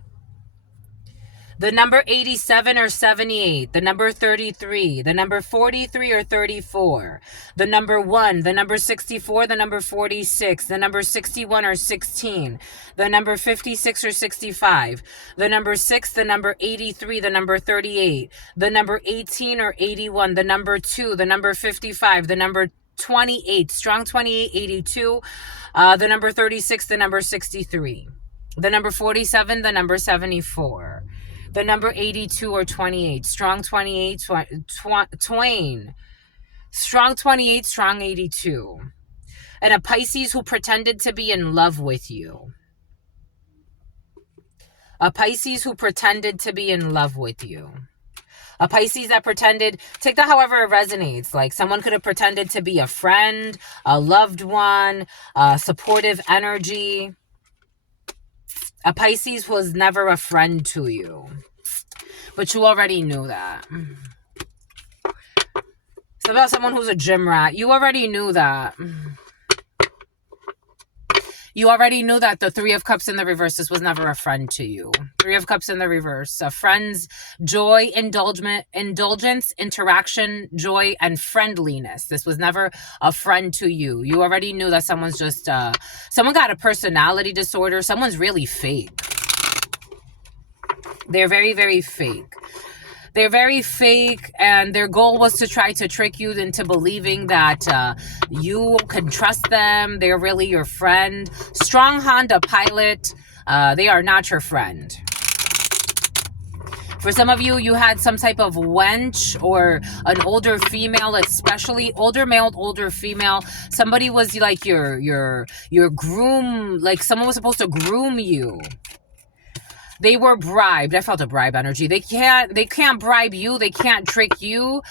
The number 87 or 78, the number 33, the number 43 or 34, the number 1, the number 64, the number 46, the number 61 or 16, the number 56 or 65, the number 6, the number 83, the number 38, the number 18 or 81, the number 2, the number 55, the number 28, strong 28, 82, the number 36, the number 63, the number 47, the number 74. The number 82 or 28. Strong 28, twain. Strong 28, strong 82. And a Pisces who pretended to be in love with you. A Pisces who pretended to be in love with you. A Pisces that pretended, take that however it resonates. Like someone could have pretended to be a friend, a loved one, a supportive energy. A Pisces was never a friend to you. But you already knew that. It's about someone who's a gym rat. You already knew that. You already knew that the Three of Cups in the reverse, this was never a friend to you. Three of Cups in the reverse. A friend's joy, indulgence, interaction, joy, and friendliness. This was never a friend to you. You already knew that someone's just, someone got a personality disorder. Someone's really fake. They're very, very fake. They're very fake, and their goal was to try to trick you into believing that you can trust them. They're really your friend. Strong Honda pilot. They are not your friend. For some of you, you had some type of wench or an older female, especially older male, older female. Somebody was like your groom, like someone was supposed to groom you. They were bribed. I felt a bribe energy. They can't bribe you. They can't trick you.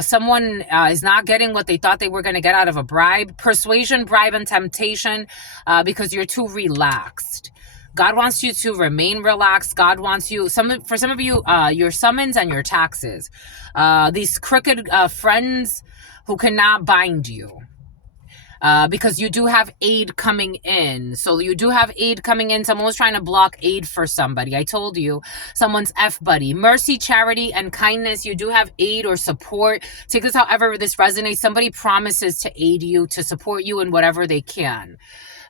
Someone is not getting what they thought they were going to get out of a bribe. Persuasion, bribe, and temptation because you're too relaxed. God wants you to remain relaxed. God wants you, for some of you, your summons and your taxes. These crooked friends who cannot bind you. because you do have aid coming in. So you do have aid coming in. Someone was trying to block aid for somebody. I told you, someone's F-buddy. Mercy, charity, and kindness. You do have aid or support. Take this however this resonates. Somebody promises to aid you, to support you in whatever they can.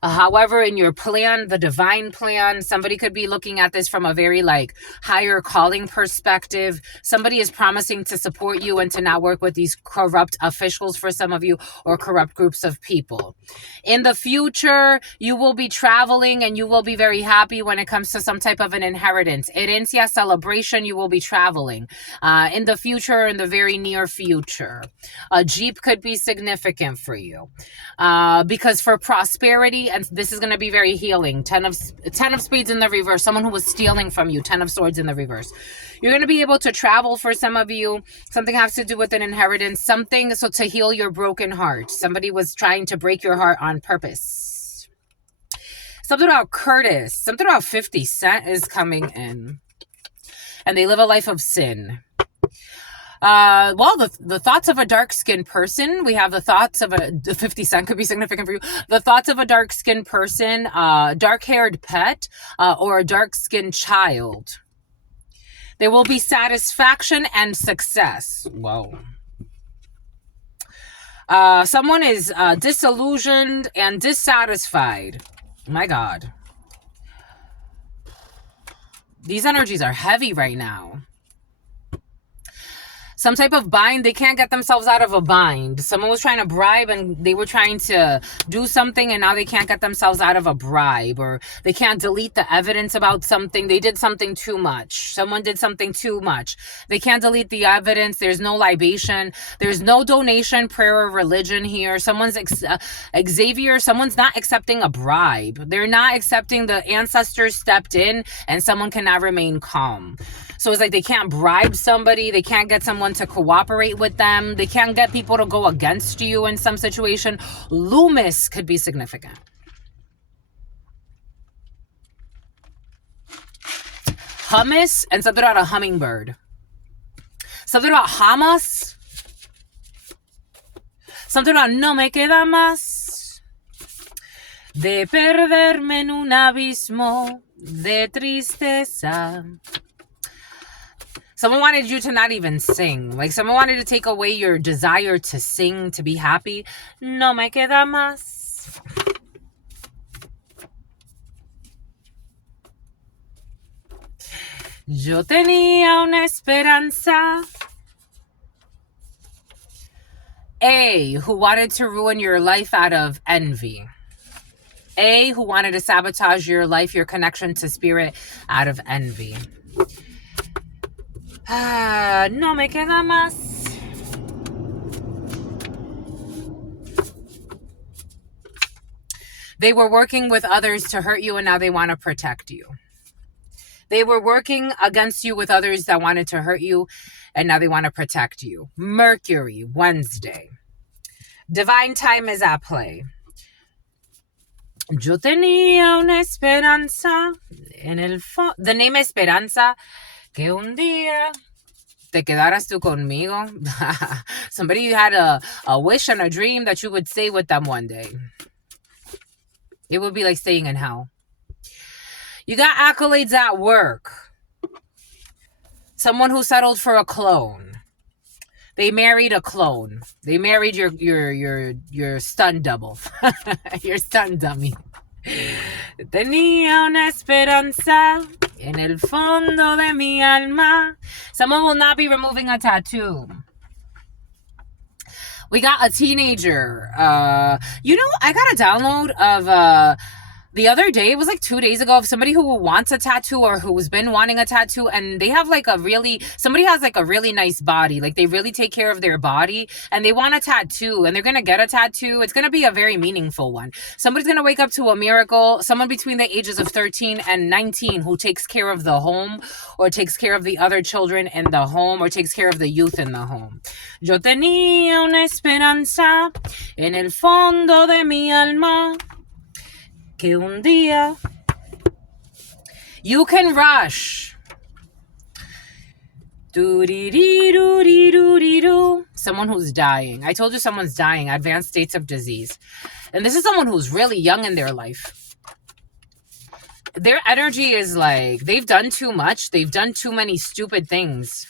However, in your plan, the divine plan, somebody could be looking at this from a very like higher calling perspective. Somebody is promising to support you and to not work with these corrupt officials for some of you, or corrupt groups of people. In the future, you will be traveling and you will be very happy when it comes to some type of an inheritance. Herencia, celebration, you will be traveling. In the future, in the very near future. A Jeep could be significant for you. Because for prosperity, and this is going to be very healing. 10 of Spades in the reverse. Someone who was stealing from you. 10 of Swords in the reverse. You're going to be able to travel for some of you. Something has to do with an inheritance. Something so to heal your broken heart. Somebody was trying to break your heart on purpose. Something about Curtis. Something about 50 Cent is coming in. And they live a life of sin. Well, the thoughts of a dark-skinned person. We have the thoughts of the 50 Cent could be significant for you. The thoughts of a dark-skinned person, dark-haired pet, or a dark-skinned child. There will be satisfaction and success. Whoa. Someone is disillusioned and dissatisfied. My God. These energies are heavy right now. Some type of bind. They can't get themselves out of a bind. Someone was trying to bribe and they were trying to do something and now they can't get themselves out of a bribe, or they can't delete the evidence about something. They did something too much. Someone did something too much. They can't delete the evidence. There's no libation. There's no donation, prayer, or religion here. Someone's Xavier, someone's not accepting a bribe. They're not accepting the ancestors stepped in and someone cannot remain calm. So it's like they can't bribe somebody. They can't get someone to cooperate with them. They can't get people to go against you in some situation. Loomis could be significant. Hummus and something about a hummingbird. Something about Hamas. Something about no me queda más de perderme en un abismo de tristeza. Someone wanted you to not even sing. Like someone wanted to take away your desire to sing, to be happy. No me queda más. Yo tenía una esperanza. A, who wanted to ruin your life out of envy. A, who wanted to sabotage your life, your connection to spirit out of envy. No me queda más. They were working with others to hurt you and now they want to protect you. They were working against you with others that wanted to hurt you and now they want to protect you. Mercury, Wednesday. Divine time is at play. Yo tenía una esperanza en el fondo. The name Esperanza. Que un día te quedaras tú conmigo. Somebody had a wish and a dream that you would stay with them one day. It would be like staying in hell. You got accolades at work. Someone who settled for a clone. They married a clone. They married your stunt double. Your stunt dummy. Tenía una esperanza en el fondo de mi alma. Someone will not be removing a tattoo. We got a teenager. I got a download of the other day, it was like 2 days ago, of somebody who wants a tattoo or who's been wanting a tattoo, and they have somebody has like a really nice body. Like they really take care of their body and they want a tattoo and they're going to get a tattoo. It's going to be a very meaningful one. Somebody's going to wake up to a miracle. Someone between the ages of 13 and 19 who takes care of the home or takes care of the other children in the home or takes care of the youth in the home. Yo tenía una esperanza en el fondo de mi alma. Que un día you can rush. Do-dee-dee-doo-dee-doo-dee-doo. Someone who's dying. I told you someone's dying. Advanced states of disease. And this is someone who's really young in their life. Their energy is like, they've done too much. They've done too many stupid things.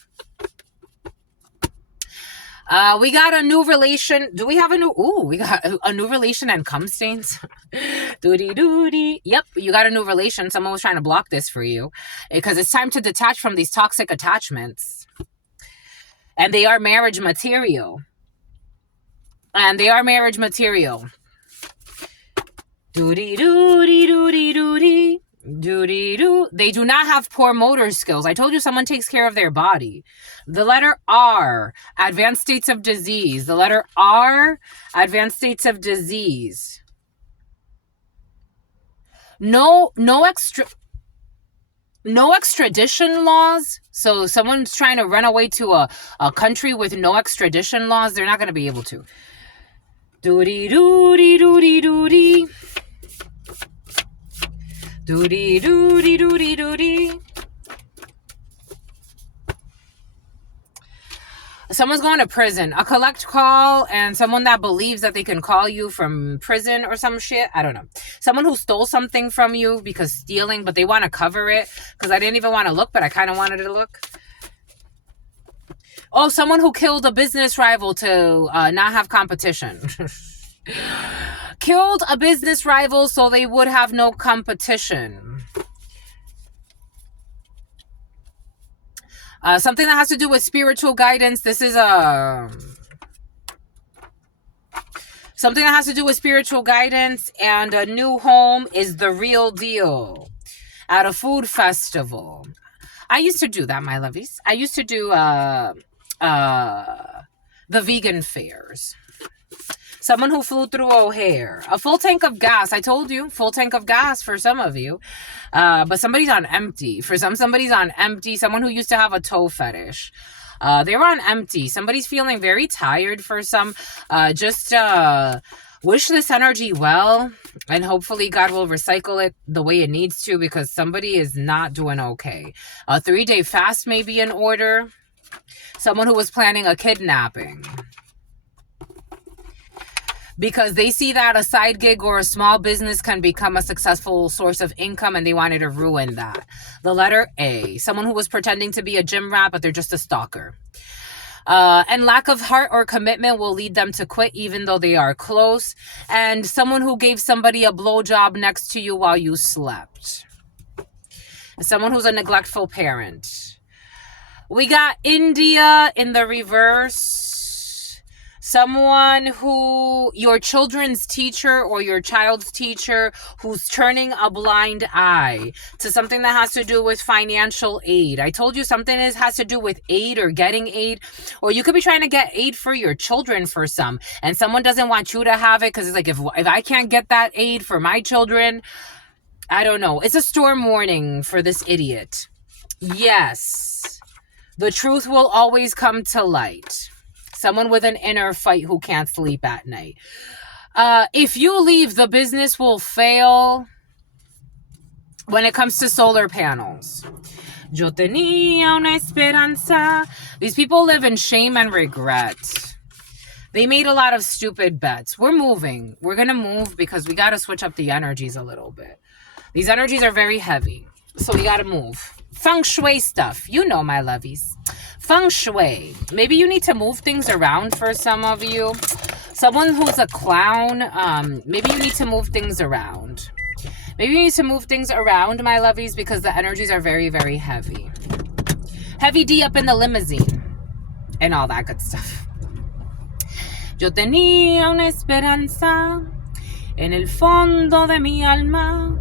We got a new relation. Do we have a new... Ooh, we got a new relation and cum stains. Doody. Yep, you got a new relation. Someone was trying to block this for you. Because it's time to detach from these toxic attachments. And they are marriage material. Doody. They do not have poor motor skills. I told you someone takes care of their body. The letter R, advanced states of disease. The letter R, advanced states of disease. No extradition laws. So someone's trying to run away to a country with no extradition laws. They're not going to be able to. Doody. Someone's going to prison. A collect call and someone that believes that they can call you from prison or some shit. I don't know. Someone who stole something from you because stealing, but they want to cover it because I didn't even want to look, but I kind of wanted to look. Oh, someone who killed a business rival to not have competition. Killed a business rival so they would have no competition. Something that has to do with spiritual guidance. This is something that has to do with spiritual guidance, and a new home is the real deal at a food festival. I used to do that, my lovies. I used to do the vegan fairs. Someone who flew through O'Hare. A full tank of gas. I told you, full tank of gas for some of you. But somebody's on empty. For somebody's on empty. Someone who used to have a toe fetish. They were on empty. Somebody's feeling very tired for some. Just wish this energy well. And hopefully God will recycle it the way it needs to, because somebody is not doing okay. A 3-day fast may be in order. Someone who was planning a kidnapping. Because they see that a side gig or a small business can become a successful source of income, and they wanted to ruin that. The letter A. Someone who was pretending to be a gym rat, but they're just a stalker. And lack of heart or commitment will lead them to quit even though they are close. And someone who gave somebody a blowjob next to you while you slept. Someone who's a neglectful parent. We got India in the reverse. Someone who, your children's teacher or your child's teacher, who's turning a blind eye to something that has to do with financial aid. I told you something has to do with aid or getting aid, or you could be trying to get aid for your children for some, and someone doesn't want you to have it because it's like, if I can't get that aid for my children, I don't know. It's a storm warning for this idiot. Yes, the truth will always come to light. Someone with an inner fight who can't sleep at night. If you leave, the business will fail when it comes to solar panels. Yo tenía una esperanza. These people live in shame and regret. They made a lot of stupid bets. We're moving. We're going to move because we got to switch up the energies a little bit. These energies are very heavy, so we got to move. Feng Shui stuff. You know, my lovies. Feng Shui. Maybe you need to move things around for some of you. Someone who's a clown, maybe you need to move things around. Maybe you need to move things around, my lovies, because the energies are very, very heavy. Heavy D up in the limousine. And all that good stuff. Yo tenía una esperanza en el fondo de mi alma.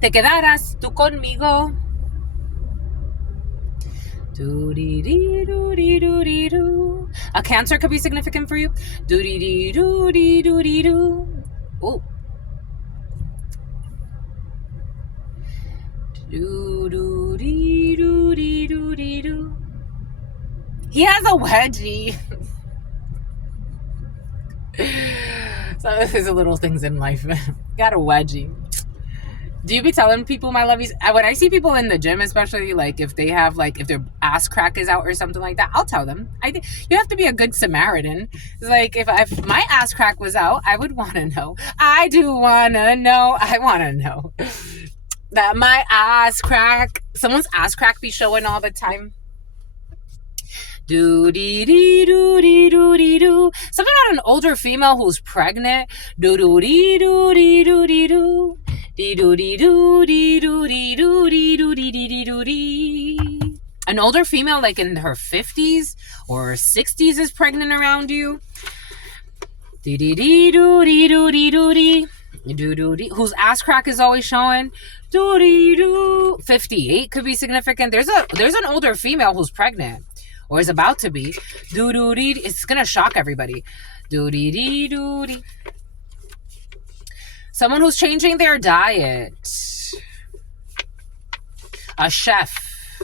Te quedarás tú conmigo. A Cancer could be significant for you. Oh. He has a wedgie. So there's a little things in life. Got a wedgie. Do you be telling people, my lovies? When I see people in the gym, especially like if they have like if their ass crack is out or something like that, I'll tell them. I think you have to be a good Samaritan. It's like if my ass crack was out, I would want to know. I do want to know. I want to know that my ass crack. Someone's ass crack be showing all the time. Do dee dee do dee do dee do. Something about an older female who's pregnant. Do do dee do dee do dee do. Dee do dee do dee do dee do dee do dee dee dee do dee. An older female, like in her 50s or 60s, is pregnant around you. Dee dee dee do dee do dee do dee. Do do dee. Whose ass crack is always showing. Do dee do. 58 could be significant. There's an older female who's pregnant. Or is about to be. Do do dee. It's gonna shock everybody. Do dee dee do dee. Someone who's changing their diet. A chef.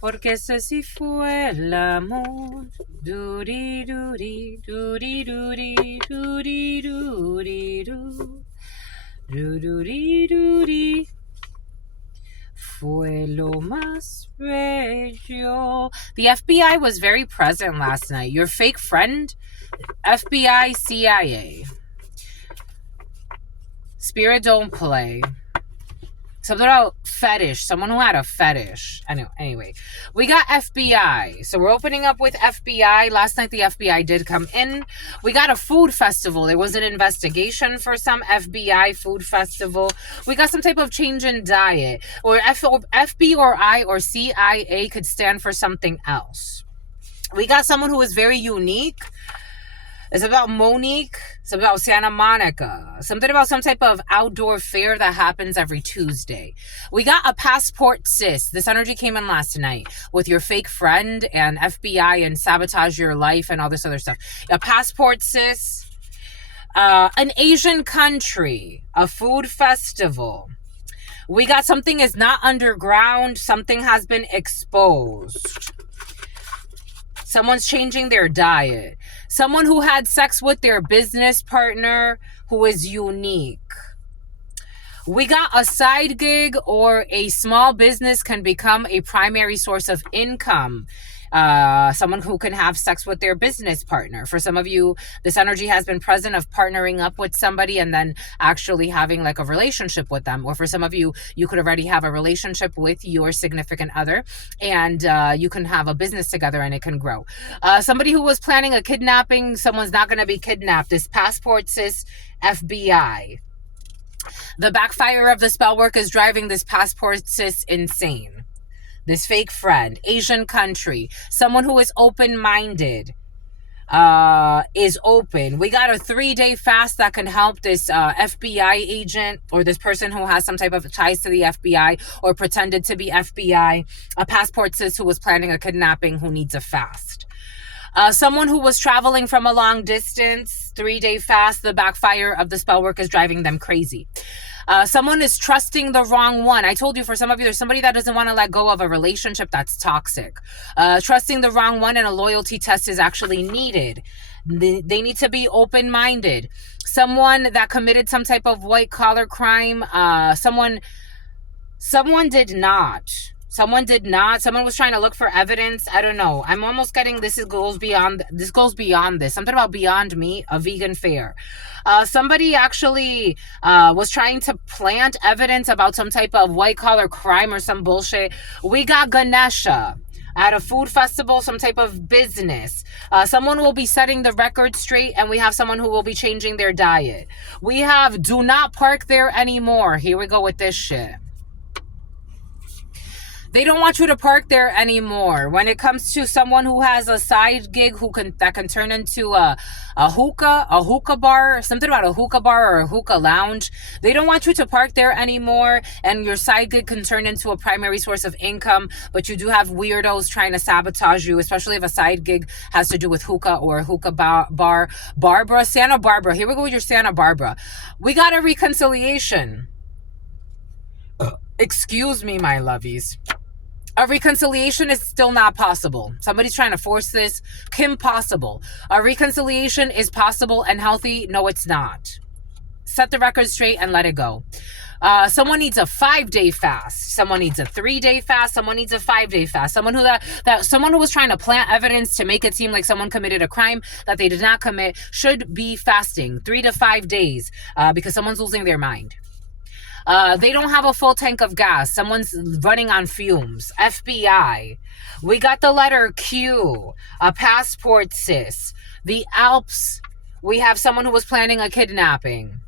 Porque si fue el amor. Do dee do dee do dee do dee do dee do dee do. Do do dee do dee. Fue lo más bello. The FBI was very present last night. Your fake friend, FBI, CIA. Spirit don't play. Something about fetish. Someone who had a fetish. Anyway, we got FBI. So we're opening up with FBI. Last night the FBI did come in. We got a food festival. There was an investigation for some FBI food festival. We got some type of change in diet. Or FB or I or CIA could stand for something else. We got someone who is very unique. It's about Monique. It's about Santa Monica. Something about some type of outdoor fair that happens every Tuesday. We got a passport sis. This energy came in last night with your fake friend and FBI and sabotage your life and all this other stuff. A passport sis. An Asian country. A food festival. We got something is not underground. Something has been exposed. Someone's changing their diet. Someone who had sex with their business partner who is unique. We got a side gig or a small business can become a primary source of income. Someone who can have sex with their business partner. For some of you, this energy has been present of partnering up with somebody and then actually having like a relationship with them. Or for some of you, you could already have a relationship with your significant other and you can have a business together and it can grow. Somebody who was planning a kidnapping, someone's not going to be kidnapped. This passport sis, FBI. The backfire of the spell work is driving this passport sis insane. This fake friend, Asian country, someone who is open-minded, is open. We got a 3-day fast that can help this FBI agent or this person who has some type of ties to the FBI or pretended to be FBI, a passport sis who was planning a kidnapping who needs a fast. Someone who was traveling from a long distance, 3-day fast, the backfire of the spell work is driving them crazy. Someone is trusting the wrong one. I told you, for some of you, there's somebody that doesn't want to let go of a relationship that's toxic. Trusting the wrong one and a loyalty test is actually needed. They need to be open-minded. Someone that committed some type of white-collar crime, someone did not. Someone did not. Someone was trying to look for evidence. I don't know. I'm almost getting this goes beyond this. Something about Beyond Meat, a vegan fair. Somebody actually was trying to plant evidence about some type of white collar crime or some bullshit. We got Ganesha at a food festival, some type of business. Someone will be setting the record straight, and we have someone who will be changing their diet. We have do not park there anymore. Here we go with this shit. They don't want you to park there anymore. When it comes to someone who has a side gig that can turn into a hookah bar, something about a hookah bar or a hookah lounge, they don't want you to park there anymore, and your side gig can turn into a primary source of income, but you do have weirdos trying to sabotage you, especially if a side gig has to do with hookah or a hookah bar. Santa Barbara. Here we go with your Santa Barbara. We got a reconciliation. Excuse me, my lovies. A reconciliation is still not possible. Somebody's trying to force this. Kim possible. A reconciliation is possible and healthy. No, it's not. set the record straight and let it go. Someone needs a 5-day fast. Someone needs a 3-day fast. Someone needs a 5-day fast. Someone who was trying to plant evidence to make it seem like someone committed a crime that they did not commit should be fasting 3 to 5 days because someone's losing their mind. They don't have a full tank of gas. Someone's running on fumes. FBI. We got the letter Q. A passport sis. The Alps. We have someone who was planning a kidnapping.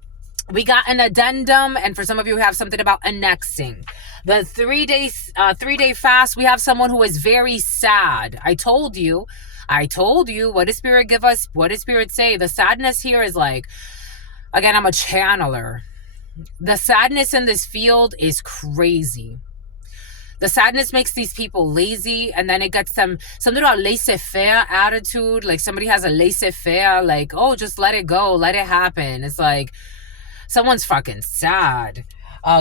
We got an addendum, and for some of you who have something about annexing. The 3-day fast, we have someone who is very sad. I told you. What does Spirit give us? What does Spirit say? The sadness here is like, again, I'm a channeler. The sadness in this field is crazy. The sadness makes these people lazy, and then it gets them something about laissez-faire attitude. Like somebody has a laissez-faire, like, oh, just let it go, let it happen. It's like, someone's fucking sad.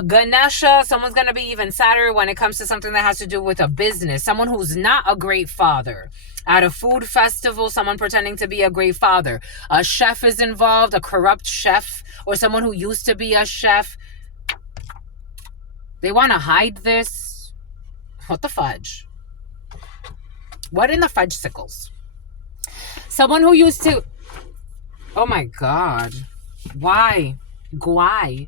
Ganesha, someone's going to be even sadder when it comes to something that has to do with a business. Someone who's not a great father. At a food festival, someone pretending to be a great father. A chef is involved, a corrupt chef, or someone who used to be a chef. They want to hide this. What the fudge? What in the fudge sickles? Someone who used to... Oh my God. Why? Guai.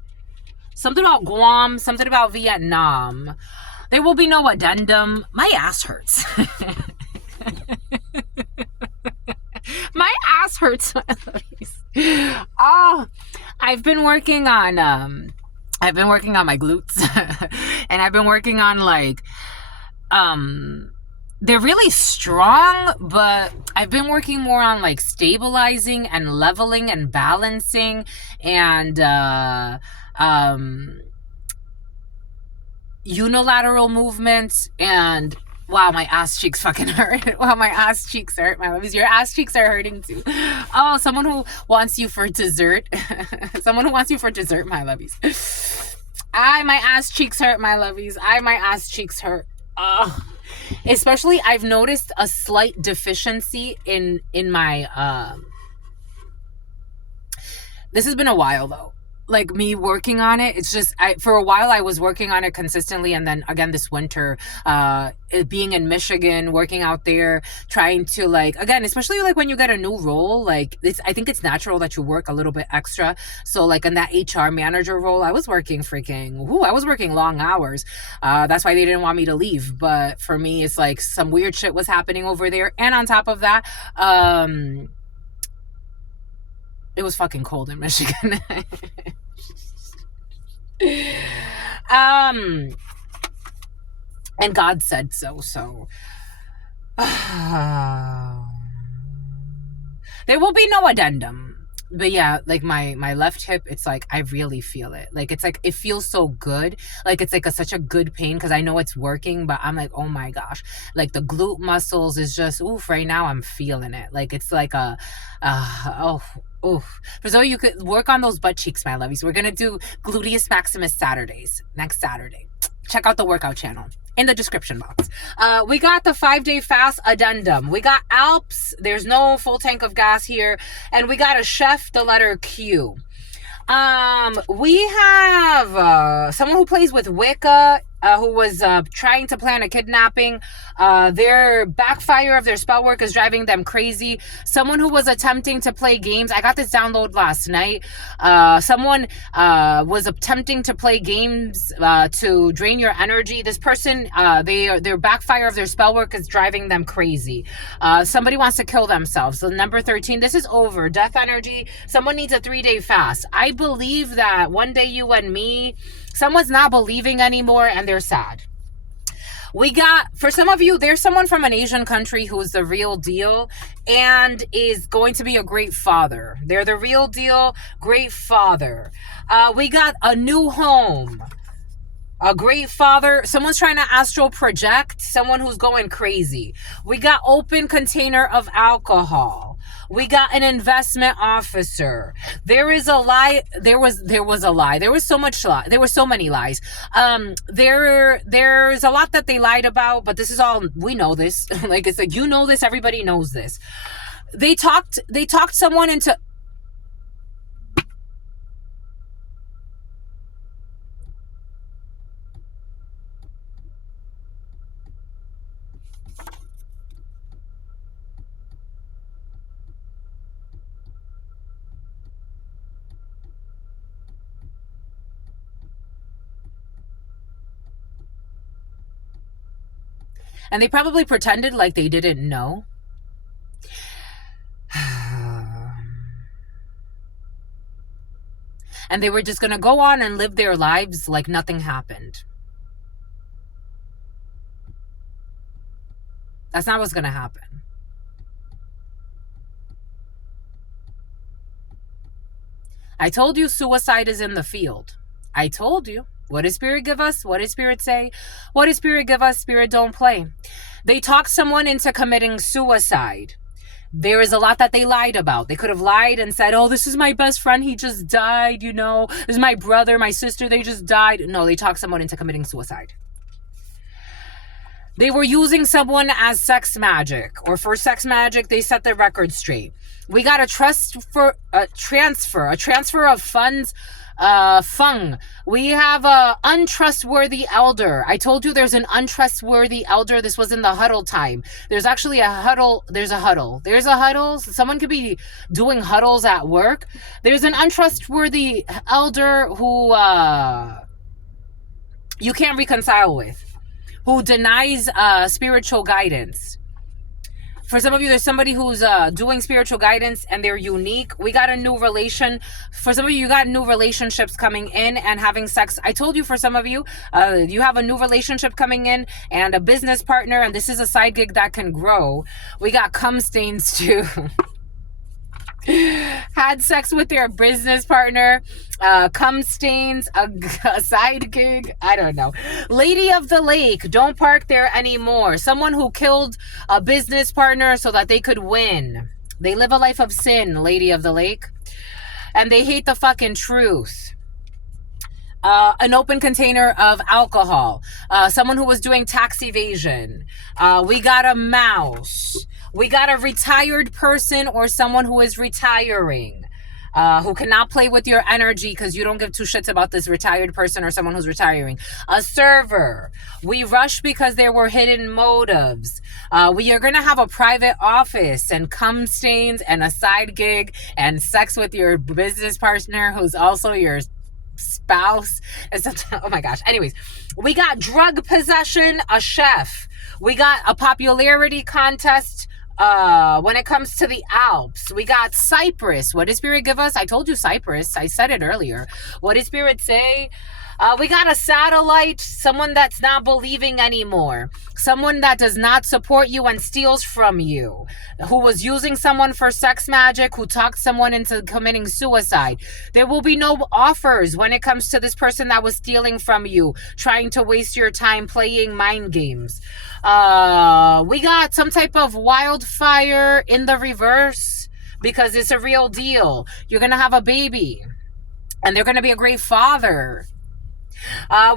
Something about Guam, something about Vietnam. There will be no addendum. My ass hurts. My ass hurts. Oh, I've been working on my glutes and I've been working on like they're really strong, but I've been working more on like stabilizing and leveling and balancing and unilateral movements. And wow, my ass cheeks fucking hurt. Wow, my ass cheeks hurt, my lovies. Your ass cheeks are hurting too. Oh, someone who wants you for dessert. Someone who wants you for dessert, my lovies. My ass cheeks hurt, my lovies. My ass cheeks hurt. Especially, I've noticed a slight deficiency in my, this has been a while though. Like me working on it, it's just for a while I was working on it consistently, and then again this winter, being in Michigan, working out there, trying to like, again, especially like when you get a new role, like this, I think it's natural that you work a little bit extra. So like in that HR manager role, I was working long hours. That's why they didn't want me to leave. But for me, it's like some weird shit was happening over there, and on top of that, it was fucking cold in Michigan. And God said so. There will be no addendum. But yeah, like my left hip, it's like I really feel it. Like it's like it feels so good. Like it's like such a good pain because I know it's working, but I'm like, oh my gosh. Like the glute muscles is just oof, right now I'm feeling it. Like it's like for so you could work on those butt cheeks, my lovies. We're gonna do gluteus maximus Saturdays next Saturday. Check out the workout channel in the description box. We got the 5-day fast addendum. We got Alps. There's no full tank of gas here. And we got a chef, the letter Q. We have someone who plays with Wicca, who was trying to plan a kidnapping. Their backfire of their spell work is driving them crazy. Someone who was attempting to play games. I got this download last night. Someone was attempting to play games to drain your energy. This person, their backfire of their spell work is driving them crazy. Somebody wants to kill themselves. So number 13, this is over. Death energy. Someone needs a 3-day fast. I believe that one day you and me, someone's not believing anymore and they're sad. We got, for some of you, there's someone from an Asian country who's the real deal and is going to be a great father. They're the real deal, great father. We got a new home, a great father. Someone's trying to astral project, someone who's going crazy. We got open container of alcohol. We got an investment officer. There is a lie. There was a lie. There was so much lie. There were so many lies. There's a lot that they lied about, but this is all, we know this. Like, it's like, you know this, everybody knows this. They talked someone into, And they probably pretended like they didn't know. And they were just going to go on and live their lives like nothing happened. That's not what's going to happen. I told you suicide is in the field. I told you. What does Spirit give us? What does Spirit say? What does Spirit give us? Spirit don't play. They talked someone into committing suicide. There is a lot that they lied about. They could have lied and said, oh, this is my best friend. He just died, you know. This is my brother, my sister. They just died. No, they talked someone into committing suicide. They were using someone as sex magic, or for sex magic, they set their record straight. We got a transfer of funds, fung. We have a untrustworthy elder. I told you there's an untrustworthy elder. This was in the huddle time. There's actually a huddle. There's a huddle. Someone could be doing huddles at work. There's an untrustworthy elder who you can't reconcile with, who denies spiritual guidance. For some of you, there's somebody who's doing spiritual guidance and they're unique. We got a new relation. For some of you, you got new relationships coming in and having sex. I told you, for some of you, you have a new relationship coming in and a business partner, and this is a side gig that can grow. We got cum stains too. Had sex with their business partner, cum stains, a side gig, I don't know. Lady of the Lake, don't park there anymore. Someone who killed a business partner so that they could win. They live a life of sin, Lady of the Lake. And they hate the fucking truth. An open container of alcohol. Someone who was doing tax evasion. We got a mouse. We got a retired person or someone who is retiring. Who cannot play with your energy because you don't give two shits about this retired person or someone who's retiring. A server. We rush because there were hidden motives. We are going to have a private office and cum stains and a side gig and sex with your business partner who's also your spouse. Oh my gosh. Anyways, we got drug possession, a chef. We got a popularity contest. When it comes to the Alps, we got Cyprus. What did Spirit give us? I told you Cyprus. I said it earlier. What did Spirit say? We got a satellite, someone that's not believing anymore, someone that does not support you and steals from you, who was using someone for sex magic, who talked someone into committing suicide. There will be no offers when it comes to this person that was stealing from you, trying to waste your time playing mind games. We got some type of wildfire in the reverse because it's a real deal. You're going to have a baby and they're going to be a great father.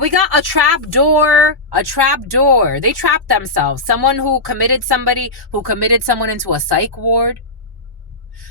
We got a trap door. They trapped themselves. Someone who committed someone into a psych ward.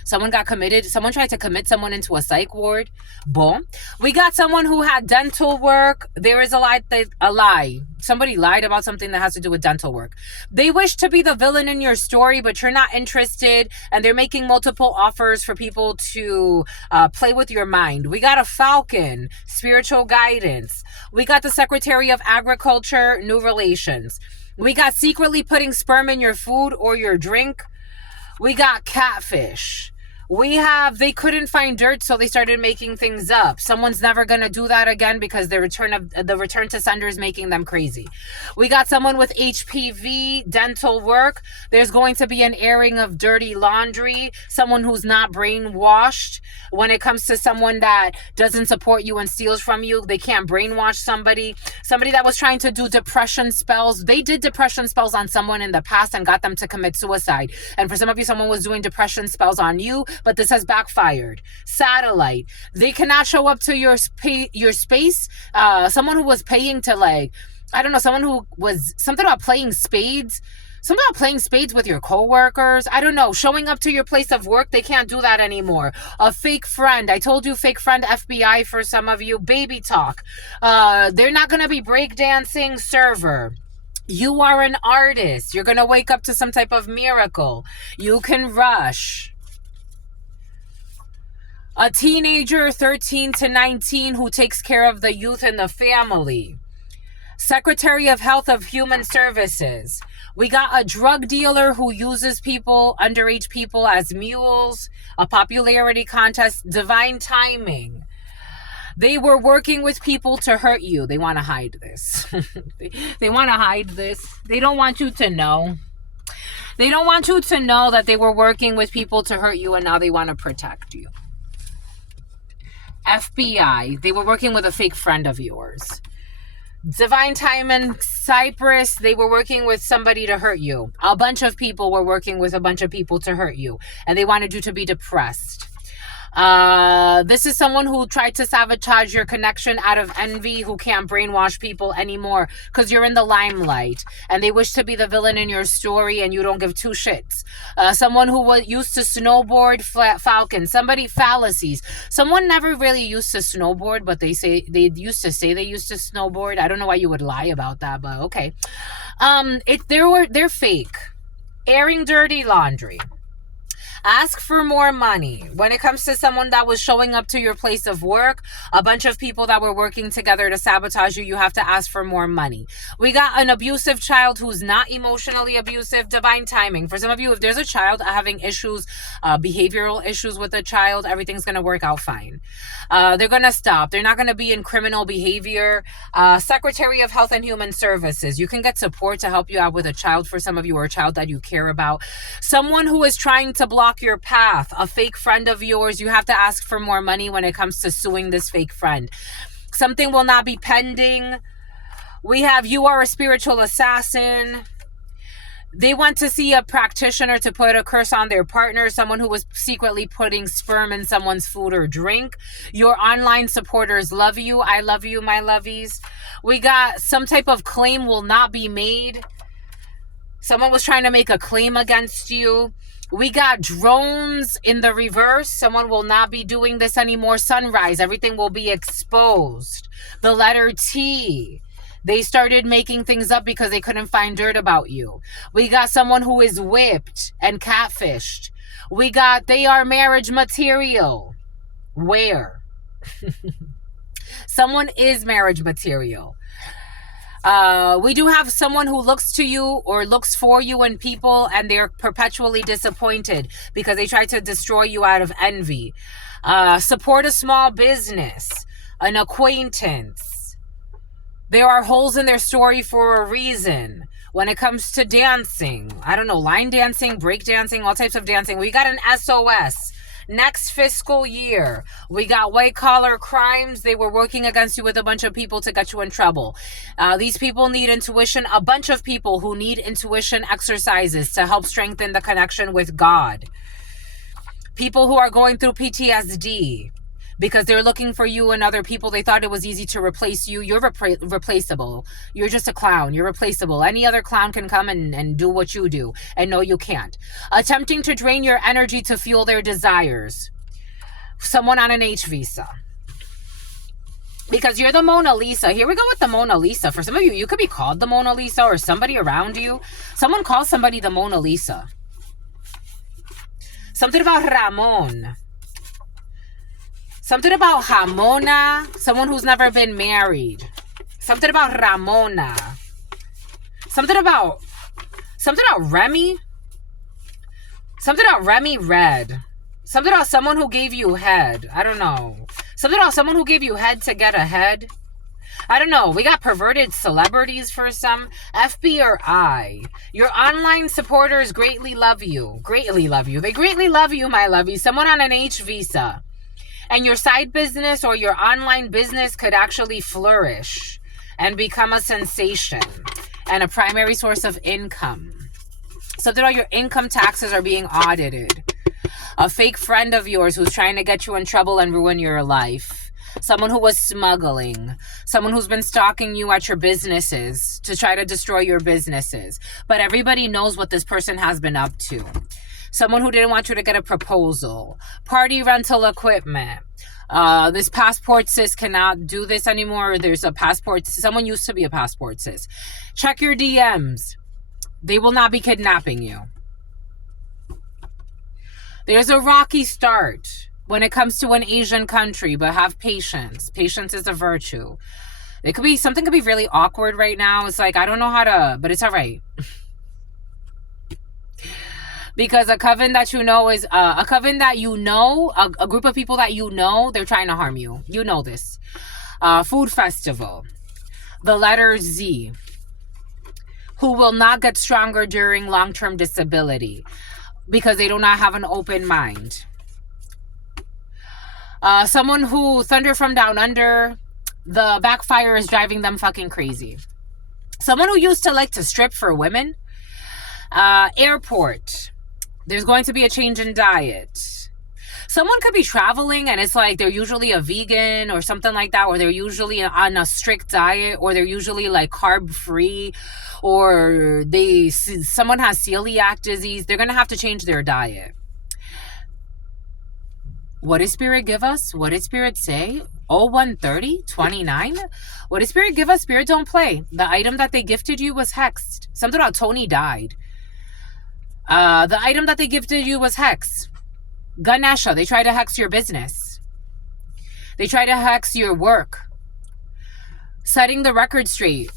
Someone tried to commit someone into a psych ward. Boom. We got someone who had dental work. There is a lie. Somebody lied about something that has to do with dental work. They wish to be the villain in your story, but you're not interested. And they're making multiple offers for people to play with your mind. We got a falcon, spiritual guidance. We got the Secretary of Agriculture, new relations. We got secretly putting sperm in your food or your drink. We got catfish. They couldn't find dirt, so they started making things up. Someone's never going to do that again because the return to sender is making them crazy. We got someone with HPV, dental work. There's going to be an airing of dirty laundry. Someone who's not brainwashed. When it comes to someone that doesn't support you and steals from you, they can't brainwash somebody. Somebody that was trying to do depression spells. They did depression spells on someone in the past and got them to commit suicide. And for some of you, someone was doing depression spells on you, but this has backfired. Satellite. They cannot show up to your space. Someone who was paying to someone who was something about playing spades. Something about playing spades with your coworkers. I don't know. Showing up to your place of work. They can't do that anymore. A fake friend. I told you, fake friend, FBI for some of you. Baby talk. They're not going to be breakdancing. Server. You are an artist. You're going to wake up to some type of miracle. You can rush. A teenager, 13 to 19, who takes care of the youth and the family. Secretary of Health of Human Services. We got a drug dealer who uses people, underage people, as mules, a popularity contest, divine timing. They were working with people to hurt you. They want to hide this. They want to hide this. They don't want you to know. They don't want you to know that they were working with people to hurt you, and now they want to protect you. FBI, they were working with a fake friend of yours. Divine Timing, Cyprus, they were working with somebody to hurt you. A bunch of people were working with a bunch of people to hurt you, and they wanted you to be depressed. This is someone who tried to sabotage your connection out of envy, who can't brainwash people anymore because you're in the limelight, and they wish to be the villain in your story, and you don't give two shits. Someone who was used to snowboard, falcon, somebody fallacies. Someone never really used to snowboard, but they used to snowboard. I don't know why you would lie about that, but okay. They're fake. Airing dirty laundry. Ask for more money. When it comes to someone that was showing up to your place of work, a bunch of people that were working together to sabotage you, you have to ask for more money. We got an abusive child who's not emotionally abusive. Divine timing. For some of you, if there's a child having issues, behavioral issues with a child, everything's going to work out fine. They're going to stop. They're not going to be in criminal behavior. Secretary of Health and Human Services. You can get support to help you out with a child, for some of you, or a child that you care about. Someone who is trying to block your path, a fake friend of yours. You have to ask for more money when it comes to suing this fake friend. Something will not be pending. We have you are a spiritual assassin. They want to see a practitioner to put a curse on their partner, someone who was secretly putting sperm in someone's food or drink. Your online supporters love you. I love you, my lovies. We got some type of claim will not be made. Someone was trying to make a claim against you. We got drones in the reverse. Someone will not be doing this anymore. Sunrise. Everything will be exposed. The letter T. They started making things up because they couldn't find dirt about you. We got someone who is whipped and catfished. We got they are marriage material. Where? Someone is marriage material. We do have someone who looks to you or looks for you and people, and they're perpetually disappointed because they try to destroy you out of envy. Support a small business, an acquaintance. There are holes in their story for a reason. When it comes to dancing, I don't know, line dancing, break dancing, all types of dancing. We got an SOS. Next fiscal year, we got white collar crimes. They were working against you with a bunch of people to get you in trouble. These people need intuition. A bunch of people who need intuition exercises to help strengthen the connection with God. People who are going through PTSD because they're looking for you and other people. They thought it was easy to replace you. You're replaceable. You're just a clown. You're replaceable. Any other clown can come and do what you do. And no, you can't. Attempting to drain your energy to fuel their desires. Someone on an H visa. Because you're the Mona Lisa. Here we go with the Mona Lisa. For some of you, you could be called the Mona Lisa, or somebody around you. Someone calls somebody the Mona Lisa. Something about Ramon. Something about Jamona, someone who's never been married. Something about Ramona. Something about Remy. Something about Remy Red. Something about someone who gave you head. I don't know. Something about someone who gave you head to get ahead. I don't know. We got perverted celebrities for some. FB or I. Your online supporters greatly love you. Greatly love you. They greatly love you, my lovey. Someone on an H visa. And your side business or your online business could actually flourish and become a sensation and a primary source of income. So that all your income taxes are being audited. A fake friend of yours who's trying to get you in trouble and ruin your life. Someone who was smuggling. Someone who's been stalking you at your businesses to try to destroy your businesses. But everybody knows what this person has been up to. Someone who didn't want you to get a proposal. Party rental equipment. This passport sis cannot do this anymore. There's a passport. Someone used to be a passport sis. Check your DMs. They will not be kidnapping you. There's a rocky start when it comes to an Asian country, but have patience. Patience is a virtue. Something could be really awkward right now. It's like, I don't know how to, but it's all right. Because a coven that you know is a coven that you know, a group of people that you know, they're trying to harm you. You know this. Food festival. The letter Z. Who will not get stronger during long-term disability because they do not have an open mind. Someone who thunder from down under, the backfire is driving them fucking crazy. Someone who used to like to strip for women. Airport. There's going to be a change in diet. Someone could be traveling and it's like they're usually a vegan or something like that, or they're usually on a strict diet, or they're usually like carb free, or someone has celiac disease. They're going to have to change their diet. What did Spirit give us? What did Spirit say? 0130-29? What did Spirit give us? Spirit don't play. The item that they gifted you was hexed. Something about Tony died. The item that they gifted you was hex. Ganesha, they try to hex your business. They try to hex your work. Setting the record straight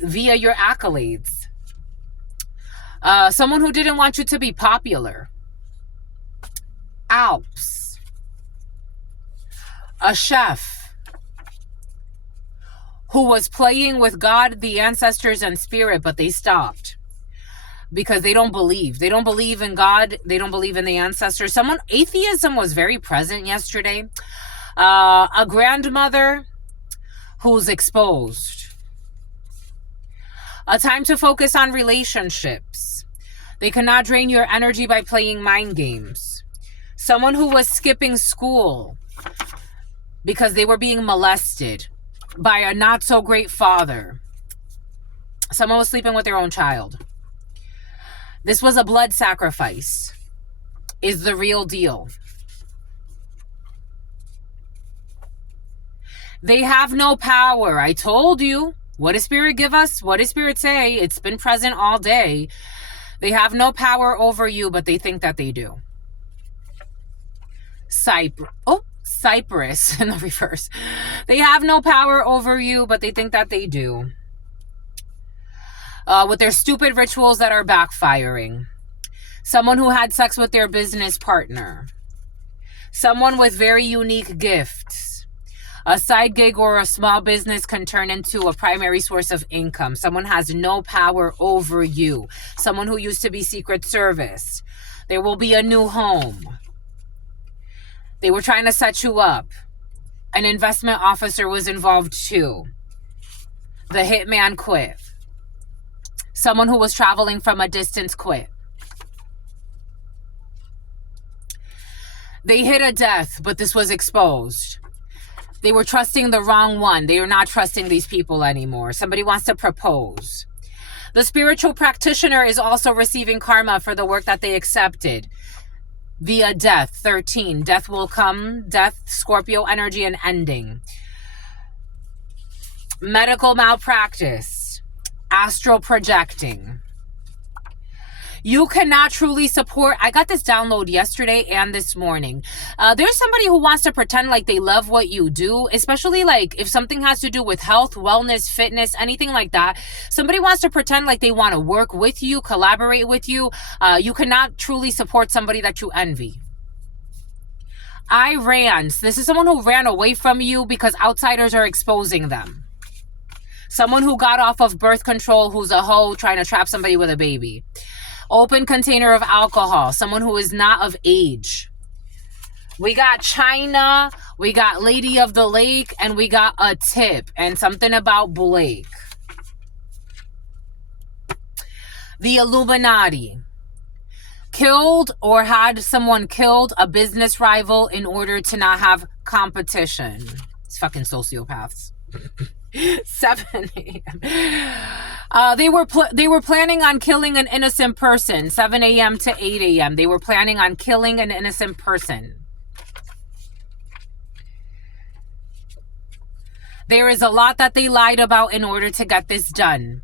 via your accolades. Someone who didn't want you to be popular. Alps. A chef who was playing with God, the ancestors, and spirit, but they stopped. Because they don't believe. They don't believe in God. They don't believe in the ancestors. Atheism was very present yesterday. A grandmother who's exposed. A time to focus on relationships. They cannot drain your energy by playing mind games. Someone who was skipping school because they were being molested by a not so great father. Someone was sleeping with their own child. This was a blood sacrifice, is the real deal. They have no power. I told you. What does Spirit give us? What does Spirit say? It's been present all day. They have no power over you, but they think that they do. Cyprus in the reverse. They have no power over you, but they think that they do. With their stupid rituals that are backfiring. Someone who had sex with their business partner. Someone with very unique gifts. A side gig or a small business can turn into a primary source of income. Someone has no power over you. Someone who used to be Secret Service. There will be a new home. They were trying to set you up. An investment officer was involved too. The hitman quit. Someone who was traveling from a distance quit. They hit a death, but this was exposed. They were trusting the wrong one. They are not trusting these people anymore. Somebody wants to propose. The spiritual practitioner is also receiving karma for the work that they accepted. Via death, 13. Death will come. Death, Scorpio energy, and ending. Medical malpractice. Astral projecting. You cannot truly support. I got this download yesterday and this morning. There's somebody who wants to pretend like they love what you do, especially like if something has to do with health, wellness, fitness, anything like that. Somebody wants to pretend like they want to work with you, collaborate with you. You cannot truly support somebody that you envy. This is someone who ran away from you because outsiders are exposing them. Someone who got off of birth control, who's a hoe trying to trap somebody with a baby. Open container of alcohol. Someone who is not of age. We got China. We got Lady of the Lake. And we got a tip. And something about Blake. The Illuminati. Killed or had someone killed a business rival in order to not have competition. It's fucking sociopaths. 7 a.m. They were planning on killing an innocent person. 7 a.m. to 8 a.m. They were planning on killing an innocent person. There is a lot that they lied about in order to get this done.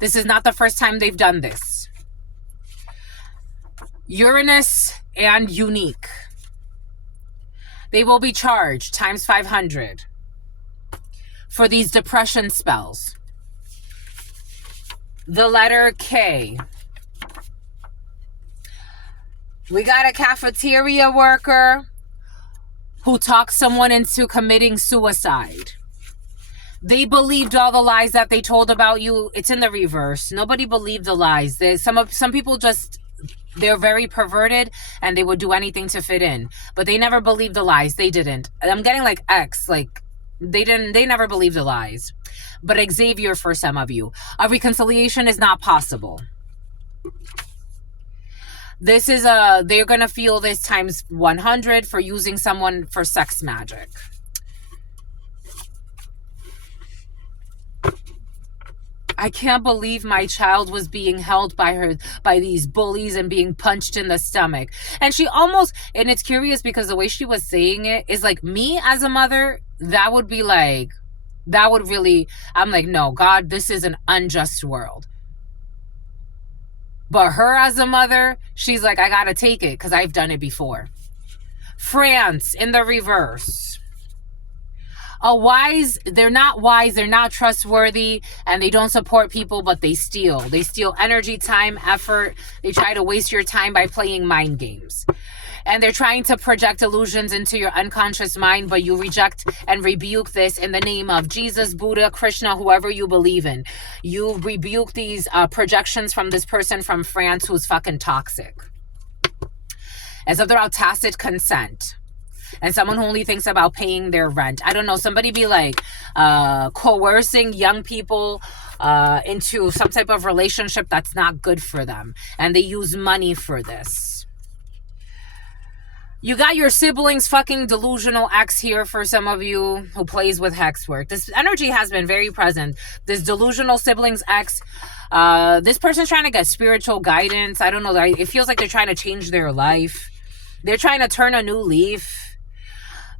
This is not the first time they've done this. Uranus and unique. They will be charged times 500. For these depression spells. The letter K. We got a cafeteria worker who talked someone into committing suicide. They believed all the lies that they told about you. It's in the reverse. Nobody believed the lies. Some people just, they're very perverted and they would do anything to fit in. But they never believed the lies. They didn't. I'm getting like X, like they never believed the lies. But Xavier, for some of you, a reconciliation is not possible. This is they're going to feel this times 100 for using someone for sex magic. I can't believe my child was being held by these bullies and being punched in the stomach. And she almost, and it's curious because the way she was saying it is like, me as a mother, that would be like, that would really, I'm like, no, God, this is an unjust world. But her as a mother, she's like, I gotta take it because I've done it before. France in the reverse. They're not trustworthy, and they don't support people, but they steal. They steal energy, time, effort. They try to waste your time by playing mind games. And they're trying to project illusions into your unconscious mind, but you reject and rebuke this in the name of Jesus, Buddha, Krishna, whoever you believe in. You rebuke these projections from this person from France who's fucking toxic. As if they're out tacit consent. And someone who only thinks about paying their rent. I don't know, somebody be like coercing young people into some type of relationship that's not good for them. And they use money for this. You got your siblings fucking delusional ex here for some of you who plays with hex work. This energy has been very present. This delusional siblings ex, this person's trying to get spiritual guidance. I don't know, it feels like they're trying to change their life. They're trying to turn a new leaf.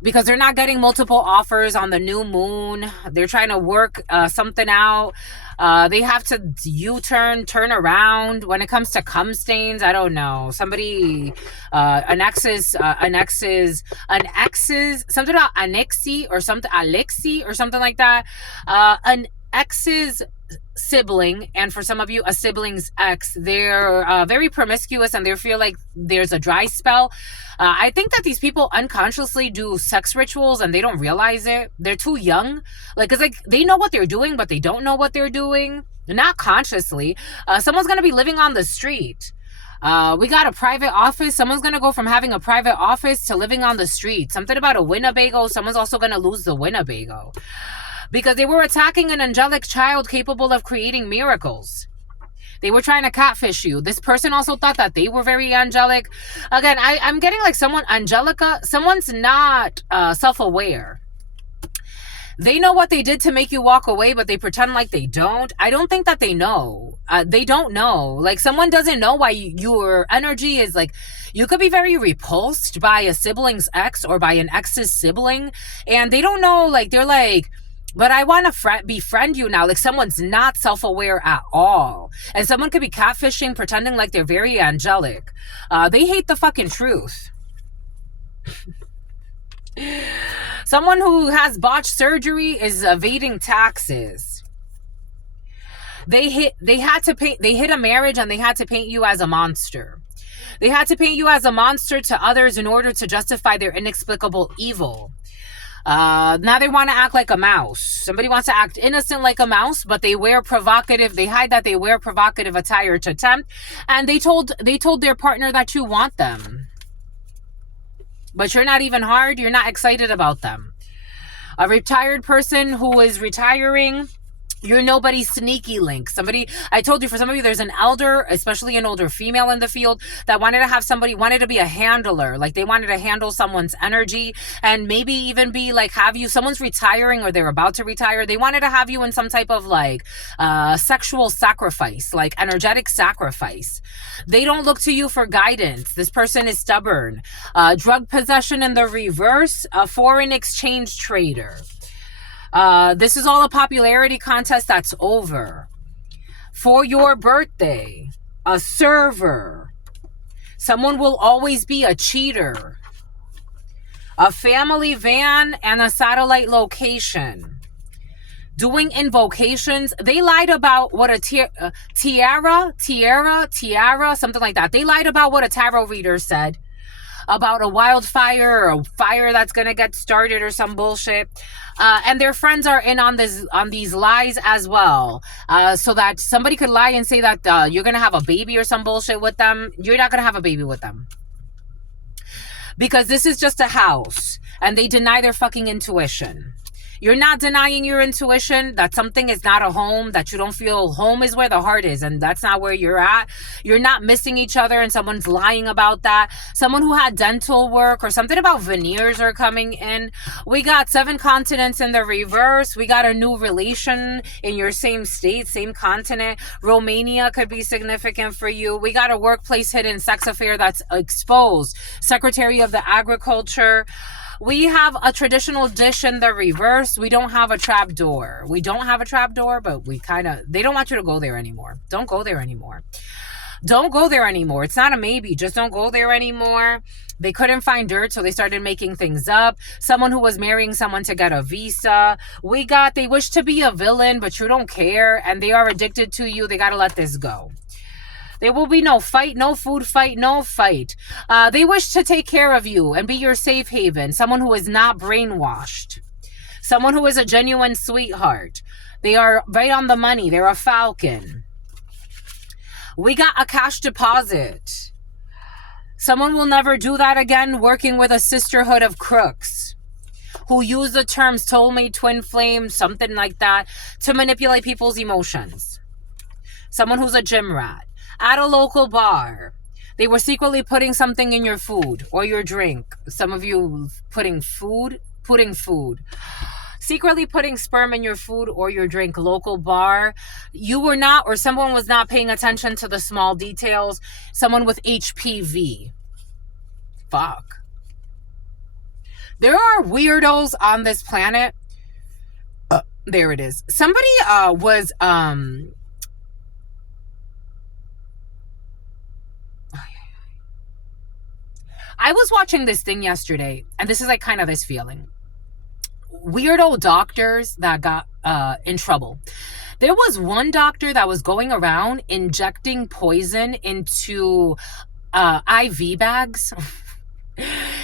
Because they're not getting multiple offers on the new moon. They're trying to work something out. They have to U-turn, turn around. When it comes to cum stains, I don't know. Somebody, an ex's, something about Alexi or something like that. An ex's sibling, and for some of you, a sibling's ex, they're very promiscuous and they feel like there's a dry spell. I think that these people unconsciously do sex rituals and they don't realize it. They're too young. Like, it's like they know what they're doing, but they don't know what they're doing. Not consciously. Someone's going to be living on the street. We got a private office. Someone's going to go from having a private office to living on the street. Something about a Winnebago. Someone's also going to lose the Winnebago. Because they were attacking an angelic child capable of creating miracles. They were trying to catfish you. This person also thought that they were very angelic. Again, I'm getting like someone's not self-aware. They know what they did to make you walk away, but they pretend like they don't. I don't think that they know. They don't know. Like, someone doesn't know why your energy is like, you could be very repulsed by a sibling's ex or by an ex's sibling. And they don't know, like, they're like, but I want to befriend you now. Like, someone's not self-aware at all. And someone could be catfishing, pretending like they're very angelic. They hate the fucking truth. Someone who has botched surgery is evading taxes. They hit a marriage and they had to paint you as a monster. They had to paint you as a monster to others in order to justify their inexplicable evil. Now they want to act like a mouse. Somebody wants to act innocent like a mouse, but they hide that they wear provocative attire to tempt, and they told their partner that you want them. But you're not even hard, you're not excited about them. A retired person who is retiring, you're nobody's sneaky link. I told you, for some of you, there's an elder, especially an older female in the field, that wanted to be a handler. Like, they wanted to handle someone's energy and maybe even be like, someone's retiring or they're about to retire. They wanted to have you in some type of like sexual sacrifice, like energetic sacrifice. They don't look to you for guidance. This person is stubborn. Drug possession in the reverse, a foreign exchange trader. This is all a popularity contest that's over. For your birthday, a server. Someone will always be a cheater. A family van and a satellite location. doing invocations. They lied about what a tiara, something like that. They lied about what a tarot reader said about a wildfire or a fire that's gonna get started or some bullshit. And their friends are in on these lies as well, so that somebody could lie and say that you're gonna have a baby or some bullshit with them. You're not gonna have a baby with them, because this is just a house, and they deny their fucking intuition. You're not denying your intuition that something is not a home, that you don't feel home is where the heart is, and that's not where you're at. You're not missing each other, and someone's lying about that. Someone who had dental work or something about veneers are coming in. We got 7 continents in the reverse. We got a new relation in your same state, same continent. Romania could be significant for you. We got a workplace hidden sex affair that's exposed. Secretary of the Agriculture. We have a traditional dish in the reverse. We don't have a trap door. We don't have a trap door, but they don't want you to go there anymore. Don't go there anymore. Don't go there anymore. It's not a maybe. Just don't go there anymore. They couldn't find dirt, so they started making things up. Someone who was marrying someone to get a visa. They wish to be a villain, but you don't care, and they are addicted to you. They got to let this go. There will be no fight, no food fight, no fight. They wish to take care of you and be your safe haven. Someone who is not brainwashed. Someone who is a genuine sweetheart. They are right on the money. They're a falcon. We got a cash deposit. Someone will never do that again, working with a sisterhood of crooks who use the terms soulmate, twin flame, something like that, to manipulate people's emotions. Someone who's a gym rat. At a local bar, they were secretly putting something in your food or your drink. Some of you putting food. Secretly putting sperm in your food or your drink. Local bar. You were not, or someone was not paying attention to the small details. Someone with HPV. Fuck. There are weirdos on this planet. There it is. Somebody was I was watching this thing yesterday, and this is like kind of this feeling. Weirdo doctors that got in trouble. There was one doctor that was going around injecting poison into IV bags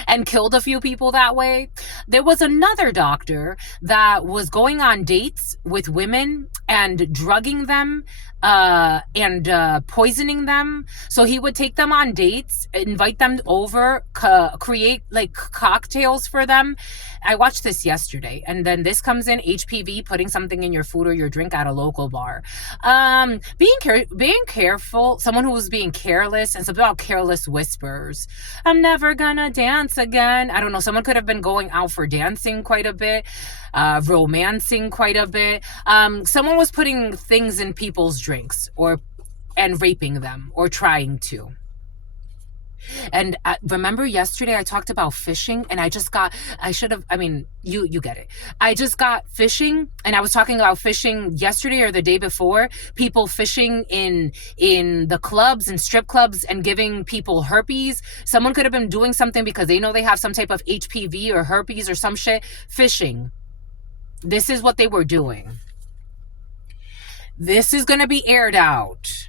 and killed a few people that way. There was another doctor that was going on dates with women and drugging them and poisoning them. So he would take them on dates, invite them over, create like cocktails for them. I watched this yesterday, and then this comes in, HPV, putting something in your food or your drink at a local bar. Being careful, someone who was being careless, and something about careless whispers. I'm never gonna dance again. I don't know, someone could have been going out for dancing quite a bit, romancing quite a bit. Someone was putting things in people's drinks and raping them or trying to. And remember yesterday I talked about fishing, and you get it. I just got fishing, and I was talking about fishing yesterday or the day before, people fishing in the clubs and strip clubs and giving people herpes. Someone could have been doing something because they know they have some type of HPV or herpes or some shit. Fishing. This is what they were doing. This is going to be aired out.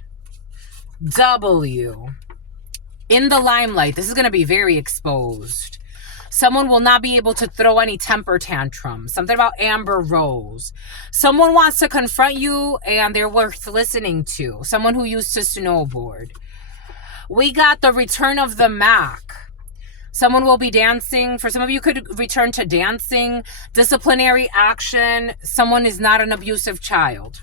In the limelight. This is going to be very exposed. Someone will not be able to throw any temper tantrums. Something about Amber Rose. Someone wants to confront you and they're worth listening to. Someone who used to snowboard. We got the return of the Mac. Someone will be dancing. For some of you, could return to dancing. Disciplinary action. Someone is not an abusive child.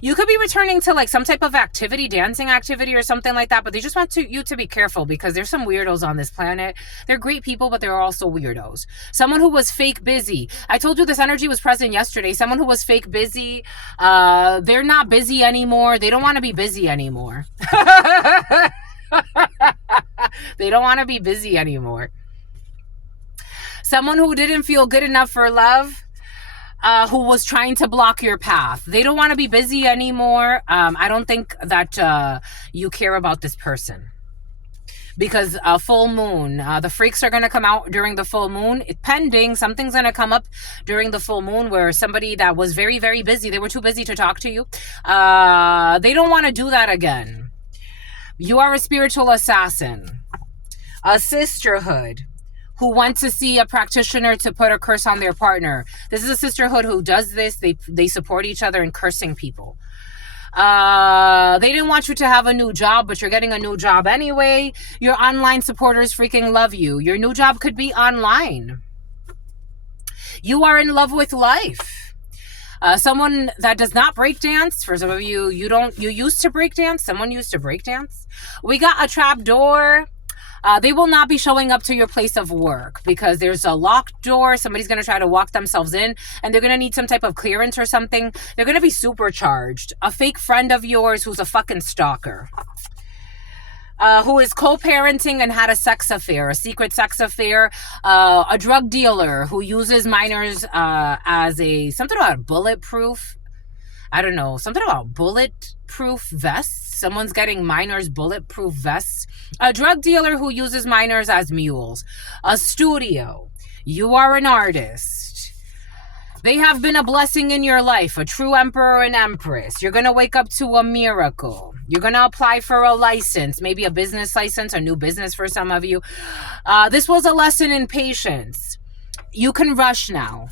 You could be returning to like some type of activity, dancing activity or something like that, but they just want you to be careful because there's some weirdos on this planet. They're great people, but they're also weirdos. Someone who was fake busy. I told you this energy was present yesterday. Someone who was fake busy, they're not busy anymore. They don't want to be busy anymore. They don't want to be busy anymore. Someone who didn't feel good enough for love. Who was trying to block your path. They don't want to be busy anymore. I don't think that you care about this person. because full moon, the freaks are going to come out during the full moon. Pending, something's going to come up during the full moon where somebody that was very, very busy, they were too busy to talk to you. They don't want to do that again. You are a spiritual assassin, a sisterhood who went to see a practitioner to put a curse on their partner. This is a sisterhood who does this. They support each other in cursing people. They didn't want you to have a new job, but you're getting a new job anyway. Your online supporters freaking love you. Your new job could be online. You are in love with life. Someone that does not break dance. For some of you, you used to break dance. Someone used to break dance. We got a trap door. They will not be showing up to your place of work because there's a locked door. Somebody's going to try to walk themselves in and they're going to need some type of clearance or something. They're going to be supercharged. A fake friend of yours who's a fucking stalker. Who is co-parenting and had a sex affair, a secret sex affair. A drug dealer who uses minors as something about bulletproof. I don't know, something about bulletproof vests. Someone's getting minors bulletproof vests. A drug dealer who uses minors as mules. A studio. You are an artist. They have been a blessing in your life, a true emperor and empress. You're going to wake up to a miracle. You're going to apply for a license, maybe a business license, a new business for some of you. This was a lesson in patience. You can rush now.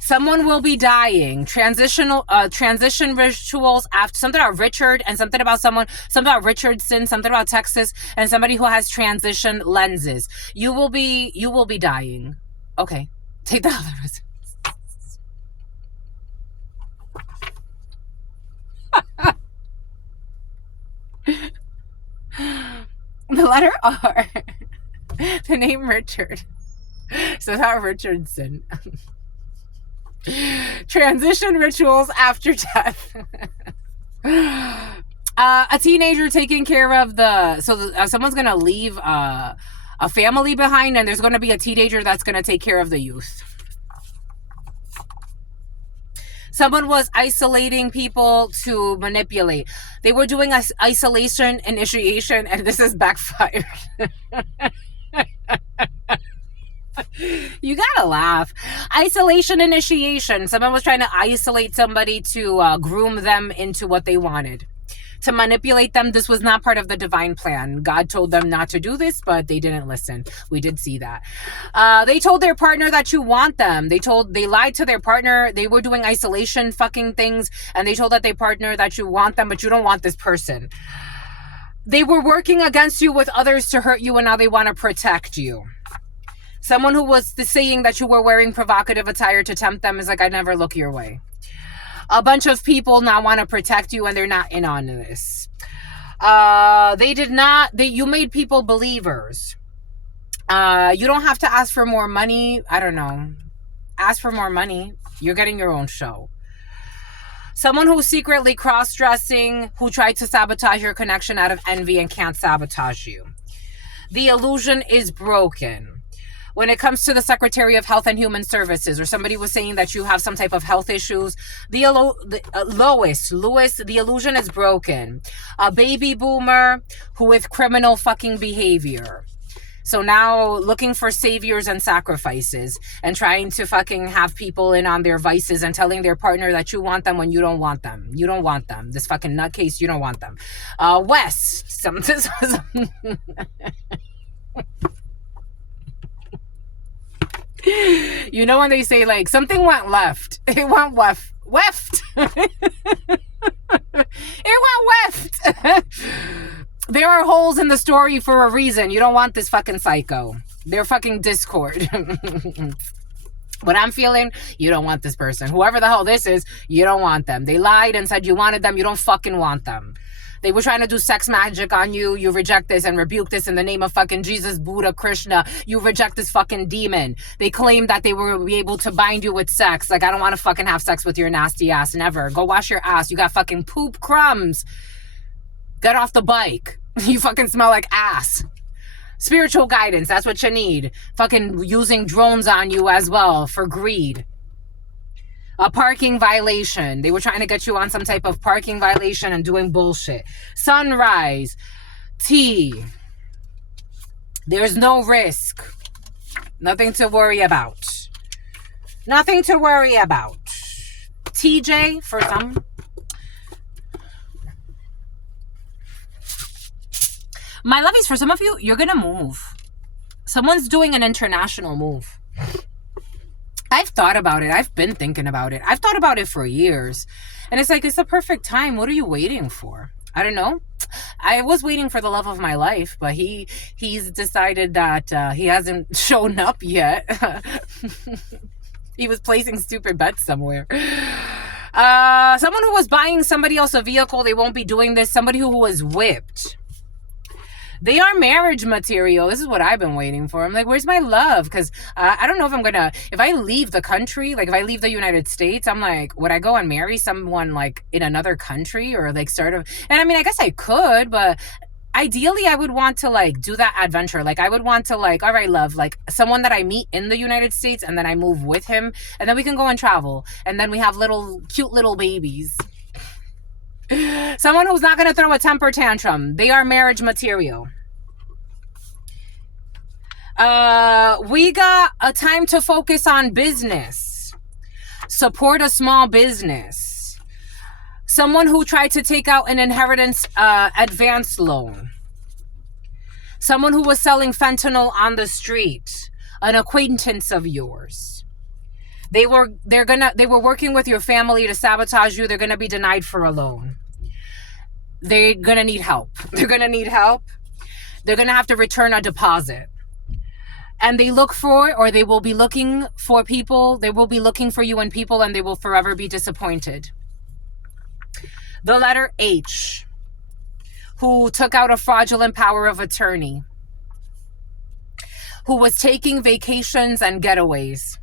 Someone will be dying. Transition rituals after something about Richard and something about Richardson, something about Texas, and somebody who has transition lenses. You will be dying. Okay. Take the other The letter R. The name Richard. So not Richardson. Transition rituals after death. A teenager taking care of someone's gonna leave a family behind, and there's gonna be a teenager that's gonna take care of the youth. Someone was isolating people to manipulate. They were doing isolation initiation, and this is backfired. You gotta laugh. Isolation initiation. Someone was trying to isolate somebody to groom them into what they wanted. To manipulate them. This was not part of the divine plan. God told them not to do this, but they didn't listen. We did see that. They told their partner that you want them. They lied to their partner. They were doing isolation fucking things, and they told their partner that you want them, but you don't want this person. They were working against you with others to hurt you, and now they want to protect you. Someone who was saying that you were wearing provocative attire to tempt them is like, I never look your way. A bunch of people now want to protect you, and they're not in on this. You made people believers. You don't have to ask for more money. I don't know. Ask for more money. You're getting your own show. Someone who's secretly cross-dressing, who tried to sabotage your connection out of envy and can't sabotage you. The illusion is broken. When it comes to the Secretary of Health and Human Services, or somebody was saying that you have some type of health issues, Lois, the illusion is broken. A baby boomer who with criminal fucking behavior. So now looking for saviors and sacrifices and trying to fucking have people in on their vices and telling their partner that you want them when you don't want them. You don't want them. This fucking nutcase, you don't want them. West. You know when they say like something went left, it went left. It went left. There are holes in the story for a reason. You don't want this fucking psycho. They're fucking Discord. What I'm feeling, you don't want this person. Whoever the hell this is, you don't want them. They lied and said you wanted them. You don't fucking want them. They were trying to do sex magic on you. You reject this and rebuke this in the name of fucking Jesus, Buddha, Krishna. You reject this fucking demon. They claimed that they were able to bind you with sex. Like, I don't want to fucking have sex with your nasty ass. Never. Go wash your ass. You got fucking poop crumbs. Get off the bike. You fucking smell like ass. Spiritual guidance. That's what you need. Fucking using drones on you as well for greed. A parking violation. They were trying to get you on some type of parking violation and doing bullshit. Sunrise. T. There's no risk. Nothing to worry about. Nothing to worry about. TJ for some. My lovies, for some of you, you're going to move. Someone's doing an international move. I've thought about it. I've been thinking about it. I've thought about it for years. And it's like, it's the perfect time. What are you waiting for? I don't know. I was waiting for the love of my life, but he's decided that he hasn't shown up yet. He was placing stupid bets somewhere. Someone who was buying somebody else a vehicle, they won't be doing this. Somebody who was whipped. They are marriage material. This is what I've been waiting for. I'm like, where's my love? Because I don't know if I'm going to, if I leave the country, like if I leave the United States, I'm like, would I go and marry someone like in another country or like sort of, and I mean, I guess I could, but ideally I would want to like do that adventure. Like I would want to like, all right, love, like someone that I meet in the United States and then I move with him and then we can go and travel. And then we have cute little babies. Someone who's not going to throw a temper tantrum. They are marriage material. We got a time to focus on business. Support a small business. Someone who tried to take out an inheritance advance loan. Someone who was selling fentanyl on the street. An acquaintance of yours. They were working with your family to sabotage you. They're gonna be denied for a loan. They're gonna need help. They're gonna need help. They're gonna have to return a deposit. And they look for, or they will be looking for people. They will be looking for you and people, and they will forever be disappointed. The letter H, who took out a fraudulent power of attorney, who was taking vacations and getaways.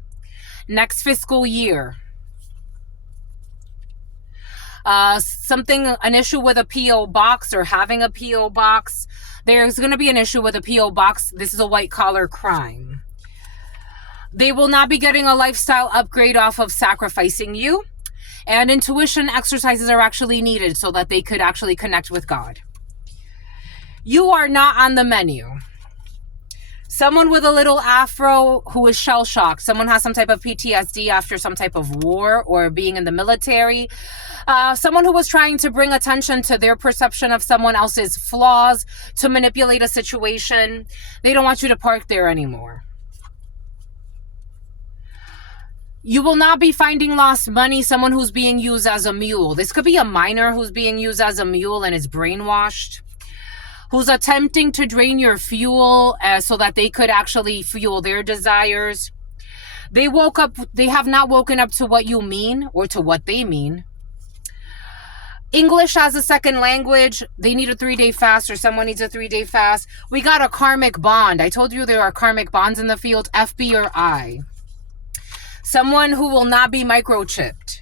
Next fiscal year. An issue with a P.O. box or having a P.O. box. There's going to be an issue with a P.O. box. This is a white collar crime. They will not be getting a lifestyle upgrade off of sacrificing you. And intuition exercises are actually needed so that they could actually connect with God. You are not on the menu. Someone with a little afro who is shell-shocked. Someone has some type of PTSD after some type of war or being in the military. Someone who was trying to bring attention to their perception of someone else's flaws to manipulate a situation. They don't want you to park there anymore. You will not be finding lost money. Someone who's being used as a mule. This could be a minor who's being used as a mule and is brainwashed. Who's attempting to drain your fuel so that they could actually fuel their desires. They have not woken up to what you mean or to what they mean. English as a second language, they need a 3-day fast or someone needs a 3-day fast. We got a karmic bond. I told you there are karmic bonds in the field, FB or I. Someone who will not be microchipped.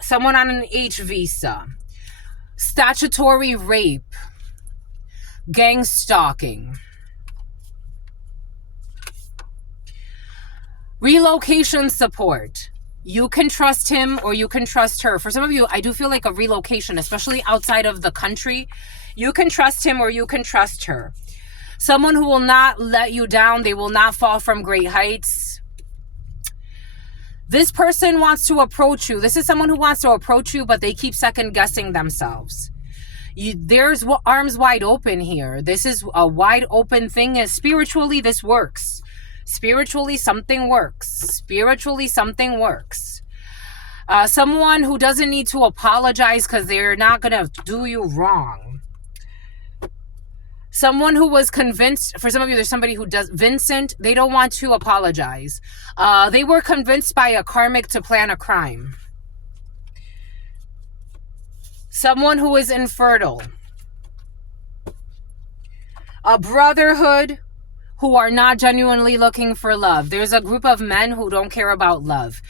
Someone on an H visa. Statutory rape. Gang stalking. Relocation support. You can trust him or you can trust her. For some of you, I do feel like a relocation, especially outside of the country. You can trust him or you can trust her. Someone who will not let you down. They will not fall from great heights. This person wants to approach you. This is someone who wants to approach you, but they keep second guessing themselves. There's arms wide open here. This is a wide open thing. Spiritually, this works. Spiritually, something works. Spiritually, something works. Someone who doesn't need to apologize because they're not going to do you wrong. Someone who was convinced, for some of you, there's somebody who does, Vincent, they don't want to apologize. They were convinced by a karmic to plan a crime. Someone who is infertile. A brotherhood who are not genuinely looking for love. There's a group of men who don't care about love.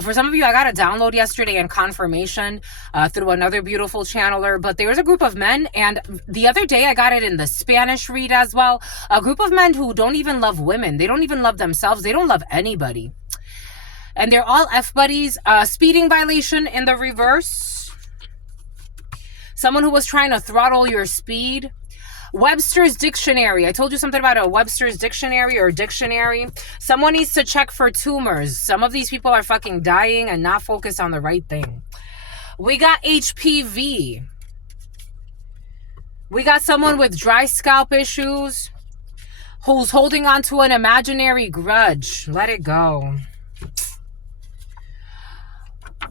For some of you, I got a download yesterday and confirmation through another beautiful channeler. But there's a group of men, and the other day I got it in the Spanish read as well. A group of men who don't even love women. They don't even love themselves. They don't love anybody. And they're all F-buddies. Speeding violation in the reverse. Someone who was trying to throttle your speed. Webster's Dictionary. I told you something about a Webster's Dictionary or dictionary. Someone needs to check for tumors. Some of these people are fucking dying and not focused on the right thing. We got HPV. We got someone with dry scalp issues who's holding on to an imaginary grudge. Let it go.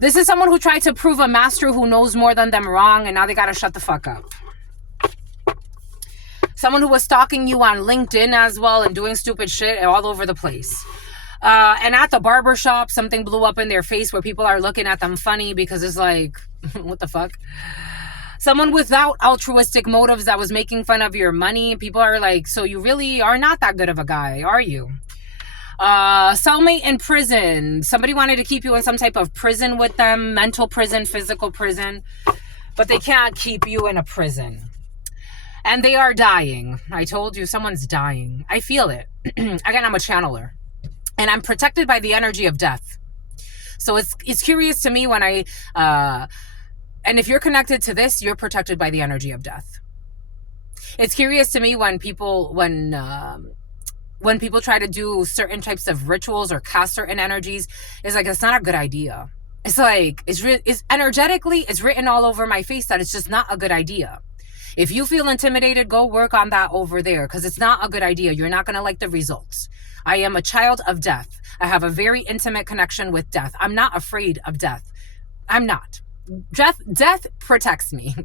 This is someone who tried to prove a master who knows more than them wrong, and now they gotta shut the fuck up. Someone who was stalking you on LinkedIn as well and doing stupid shit all over the place. And at the barbershop, something blew up in their face where people are looking at them funny because it's like, what the fuck? Someone without altruistic motives that was making fun of your money. People are like, so you really are not that good of a guy, are you? Cellmate in prison. Somebody wanted to keep you in some type of prison with them, mental prison, physical prison, but they can't keep you in a prison. And they are dying. I told you, someone's dying. I feel it. Again, I'm a channeler. And I'm protected by the energy of death. So it's curious to me when and if you're connected to this, you're protected by the energy of death. It's curious to me when people try to do certain types of rituals or cast certain energies, it's like, it's not a good idea. It's like, it's energetically, it's written all over my face that it's just not a good idea. If you feel intimidated, go work on that over there because it's not a good idea. You're not going to like the results. I am a child of death. I have a very intimate connection with death. I'm not afraid of death. I'm not. Death protects me.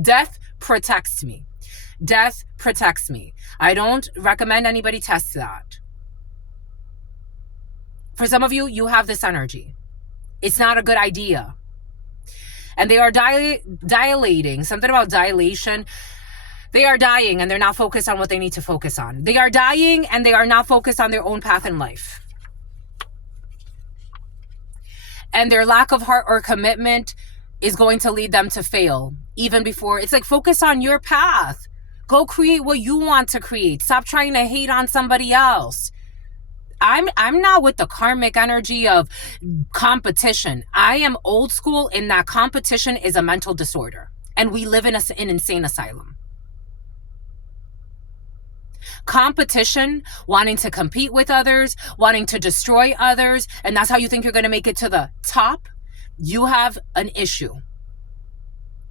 Death protects me. Death protects me. I don't recommend anybody test that. For some of you, you have this energy. It's not a good idea. And they are dilating. Something about dilation. They are dying and they're not focused on what they need to focus on. They are dying and they are not focused on their own path in life. And their lack of heart or commitment is going to lead them to fail. Even before, it's like, focus on your path. Go create what you want to create. Stop trying to hate on somebody else. I'm not with the karmic energy of competition. I am old school in that competition is a mental disorder. And we live in an insane asylum. Competition, wanting to compete with others, wanting to destroy others, and that's how you think you're going to make it to the top, you have an issue.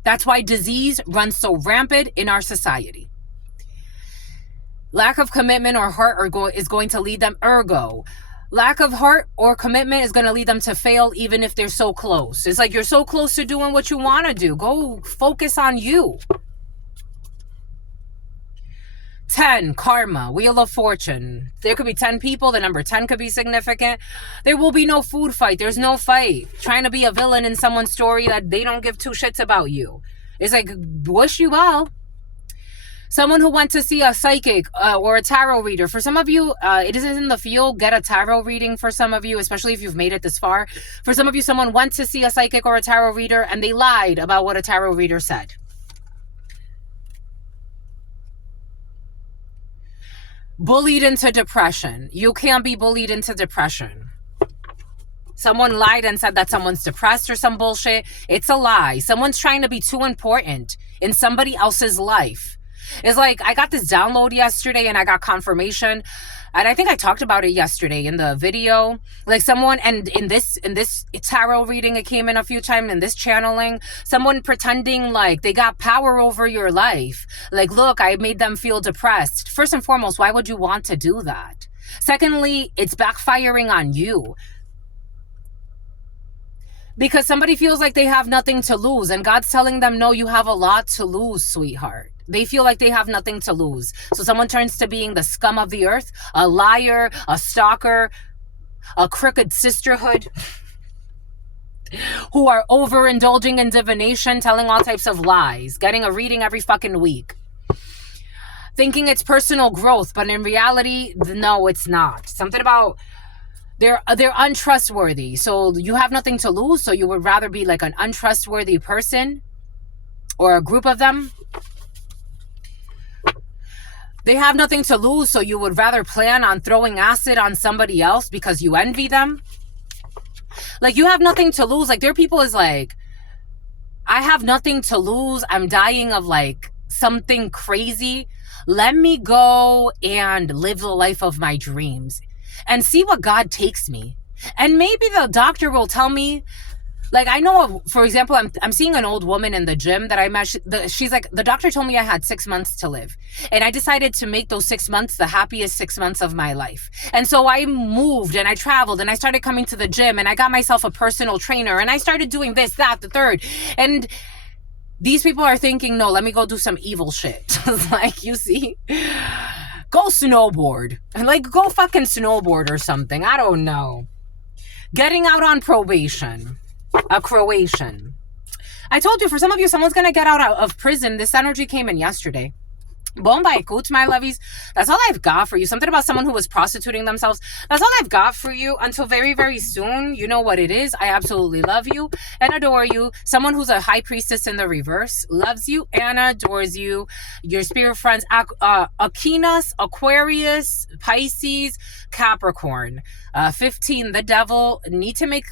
That's why disease runs so rampant in our society. Lack of commitment or heart is going to lead them, lack of heart or commitment is going to lead them to fail even if they're so close. It's like, you're so close to doing what you want to do. Go focus on you. 10, karma, wheel of fortune. There could be 10 people. The number 10 could be significant. There will be no food fight. There's no fight. Trying to be a villain in someone's story that they don't give two shits about you. It's like, wish you well. Someone who went to see a psychic or a tarot reader. For some of you, it isn't in the field. Get a tarot reading for some of you, especially if you've made it this far. For some of you, someone went to see a psychic or a tarot reader and they lied about what a tarot reader said. Bullied into depression. You can't be bullied into depression. Someone lied and said that someone's depressed or some bullshit. It's a lie. Someone's trying to be too important in somebody else's life. It's like, I got this download yesterday and I got confirmation. And I think I talked about it yesterday in the video. Like someone, and in this tarot reading, it came in a few times, in this channeling, someone pretending like they got power over your life. Like, look, I made them feel depressed. First and foremost, why would you want to do that? Secondly, it's backfiring on you. Because somebody feels like they have nothing to lose. And God's telling them, no, you have a lot to lose, sweetheart. They feel like they have nothing to lose. So someone turns to being the scum of the earth, a liar, a stalker, a crooked sisterhood, who are overindulging in divination, telling all types of lies, getting a reading every fucking week, thinking it's personal growth, but in reality, no, it's not. Something about they're untrustworthy. So you have nothing to lose, so you would rather be like an untrustworthy person or a group of them. They have nothing to lose, so you would rather plan on throwing acid on somebody else because you envy them. Like, you have nothing to lose. Like, there are people is like, I have nothing to lose. I'm dying of like something crazy. Let me go and live the life of my dreams and see what God takes me. And maybe the doctor will tell me, like, I know, for example, I'm seeing an old woman in the gym that I met. She's like, the doctor told me I had 6 months to live. And I decided to make those 6 months the happiest 6 months of my life. And so I moved and I traveled and I started coming to the gym and I got myself a personal trainer and I started doing this, that, the third. And these people are thinking, no, let me go do some evil shit. Like, you see? Go snowboard. Like, go fucking snowboard or something. I don't know. Getting out on probation. A Croatian. I told you, for some of you, someone's going to get out of prison. This energy came in yesterday. Bomba ekut, my lovies. That's all I've got for you. Something about someone who was prostituting themselves. That's all I've got for you until very, very soon. You know what it is. I absolutely love you and adore you. Someone who's a high priestess in the reverse loves you and adores you. Your spirit friends, Aquinas, Aquarius, Pisces, Capricorn. 15, the devil. Need to make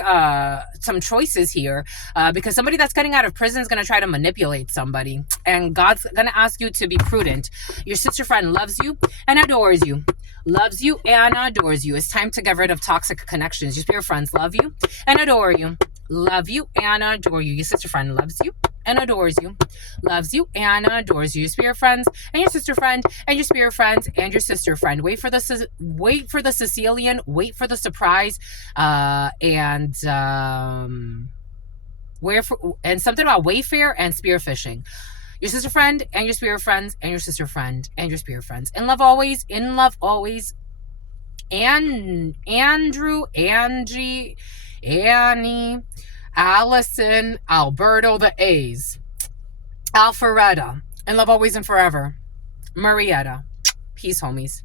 some choices here because somebody that's getting out of prison is going to try to manipulate somebody. And God's going to ask you to be prudent. Your sister friend loves you and adores you. Loves you and adores you. It's time to get rid of toxic connections. Your spirit friends love you and adore you. Love you and adore you. Your sister friend loves you and adores you. Loves you and adores you. Your spirit friends and your sister friend and your spirit friends and your sister friend. Wait for the Sicilian. Wait for the surprise. And something about Wayfair and spearfishing. Your sister friend and your spirit friends and your sister friend and your spirit friends. In love always. In love always. And Andrew, Angie, Annie, Allison, Alberto, the A's. Alpharetta. In love always and forever. Marietta. Peace, homies.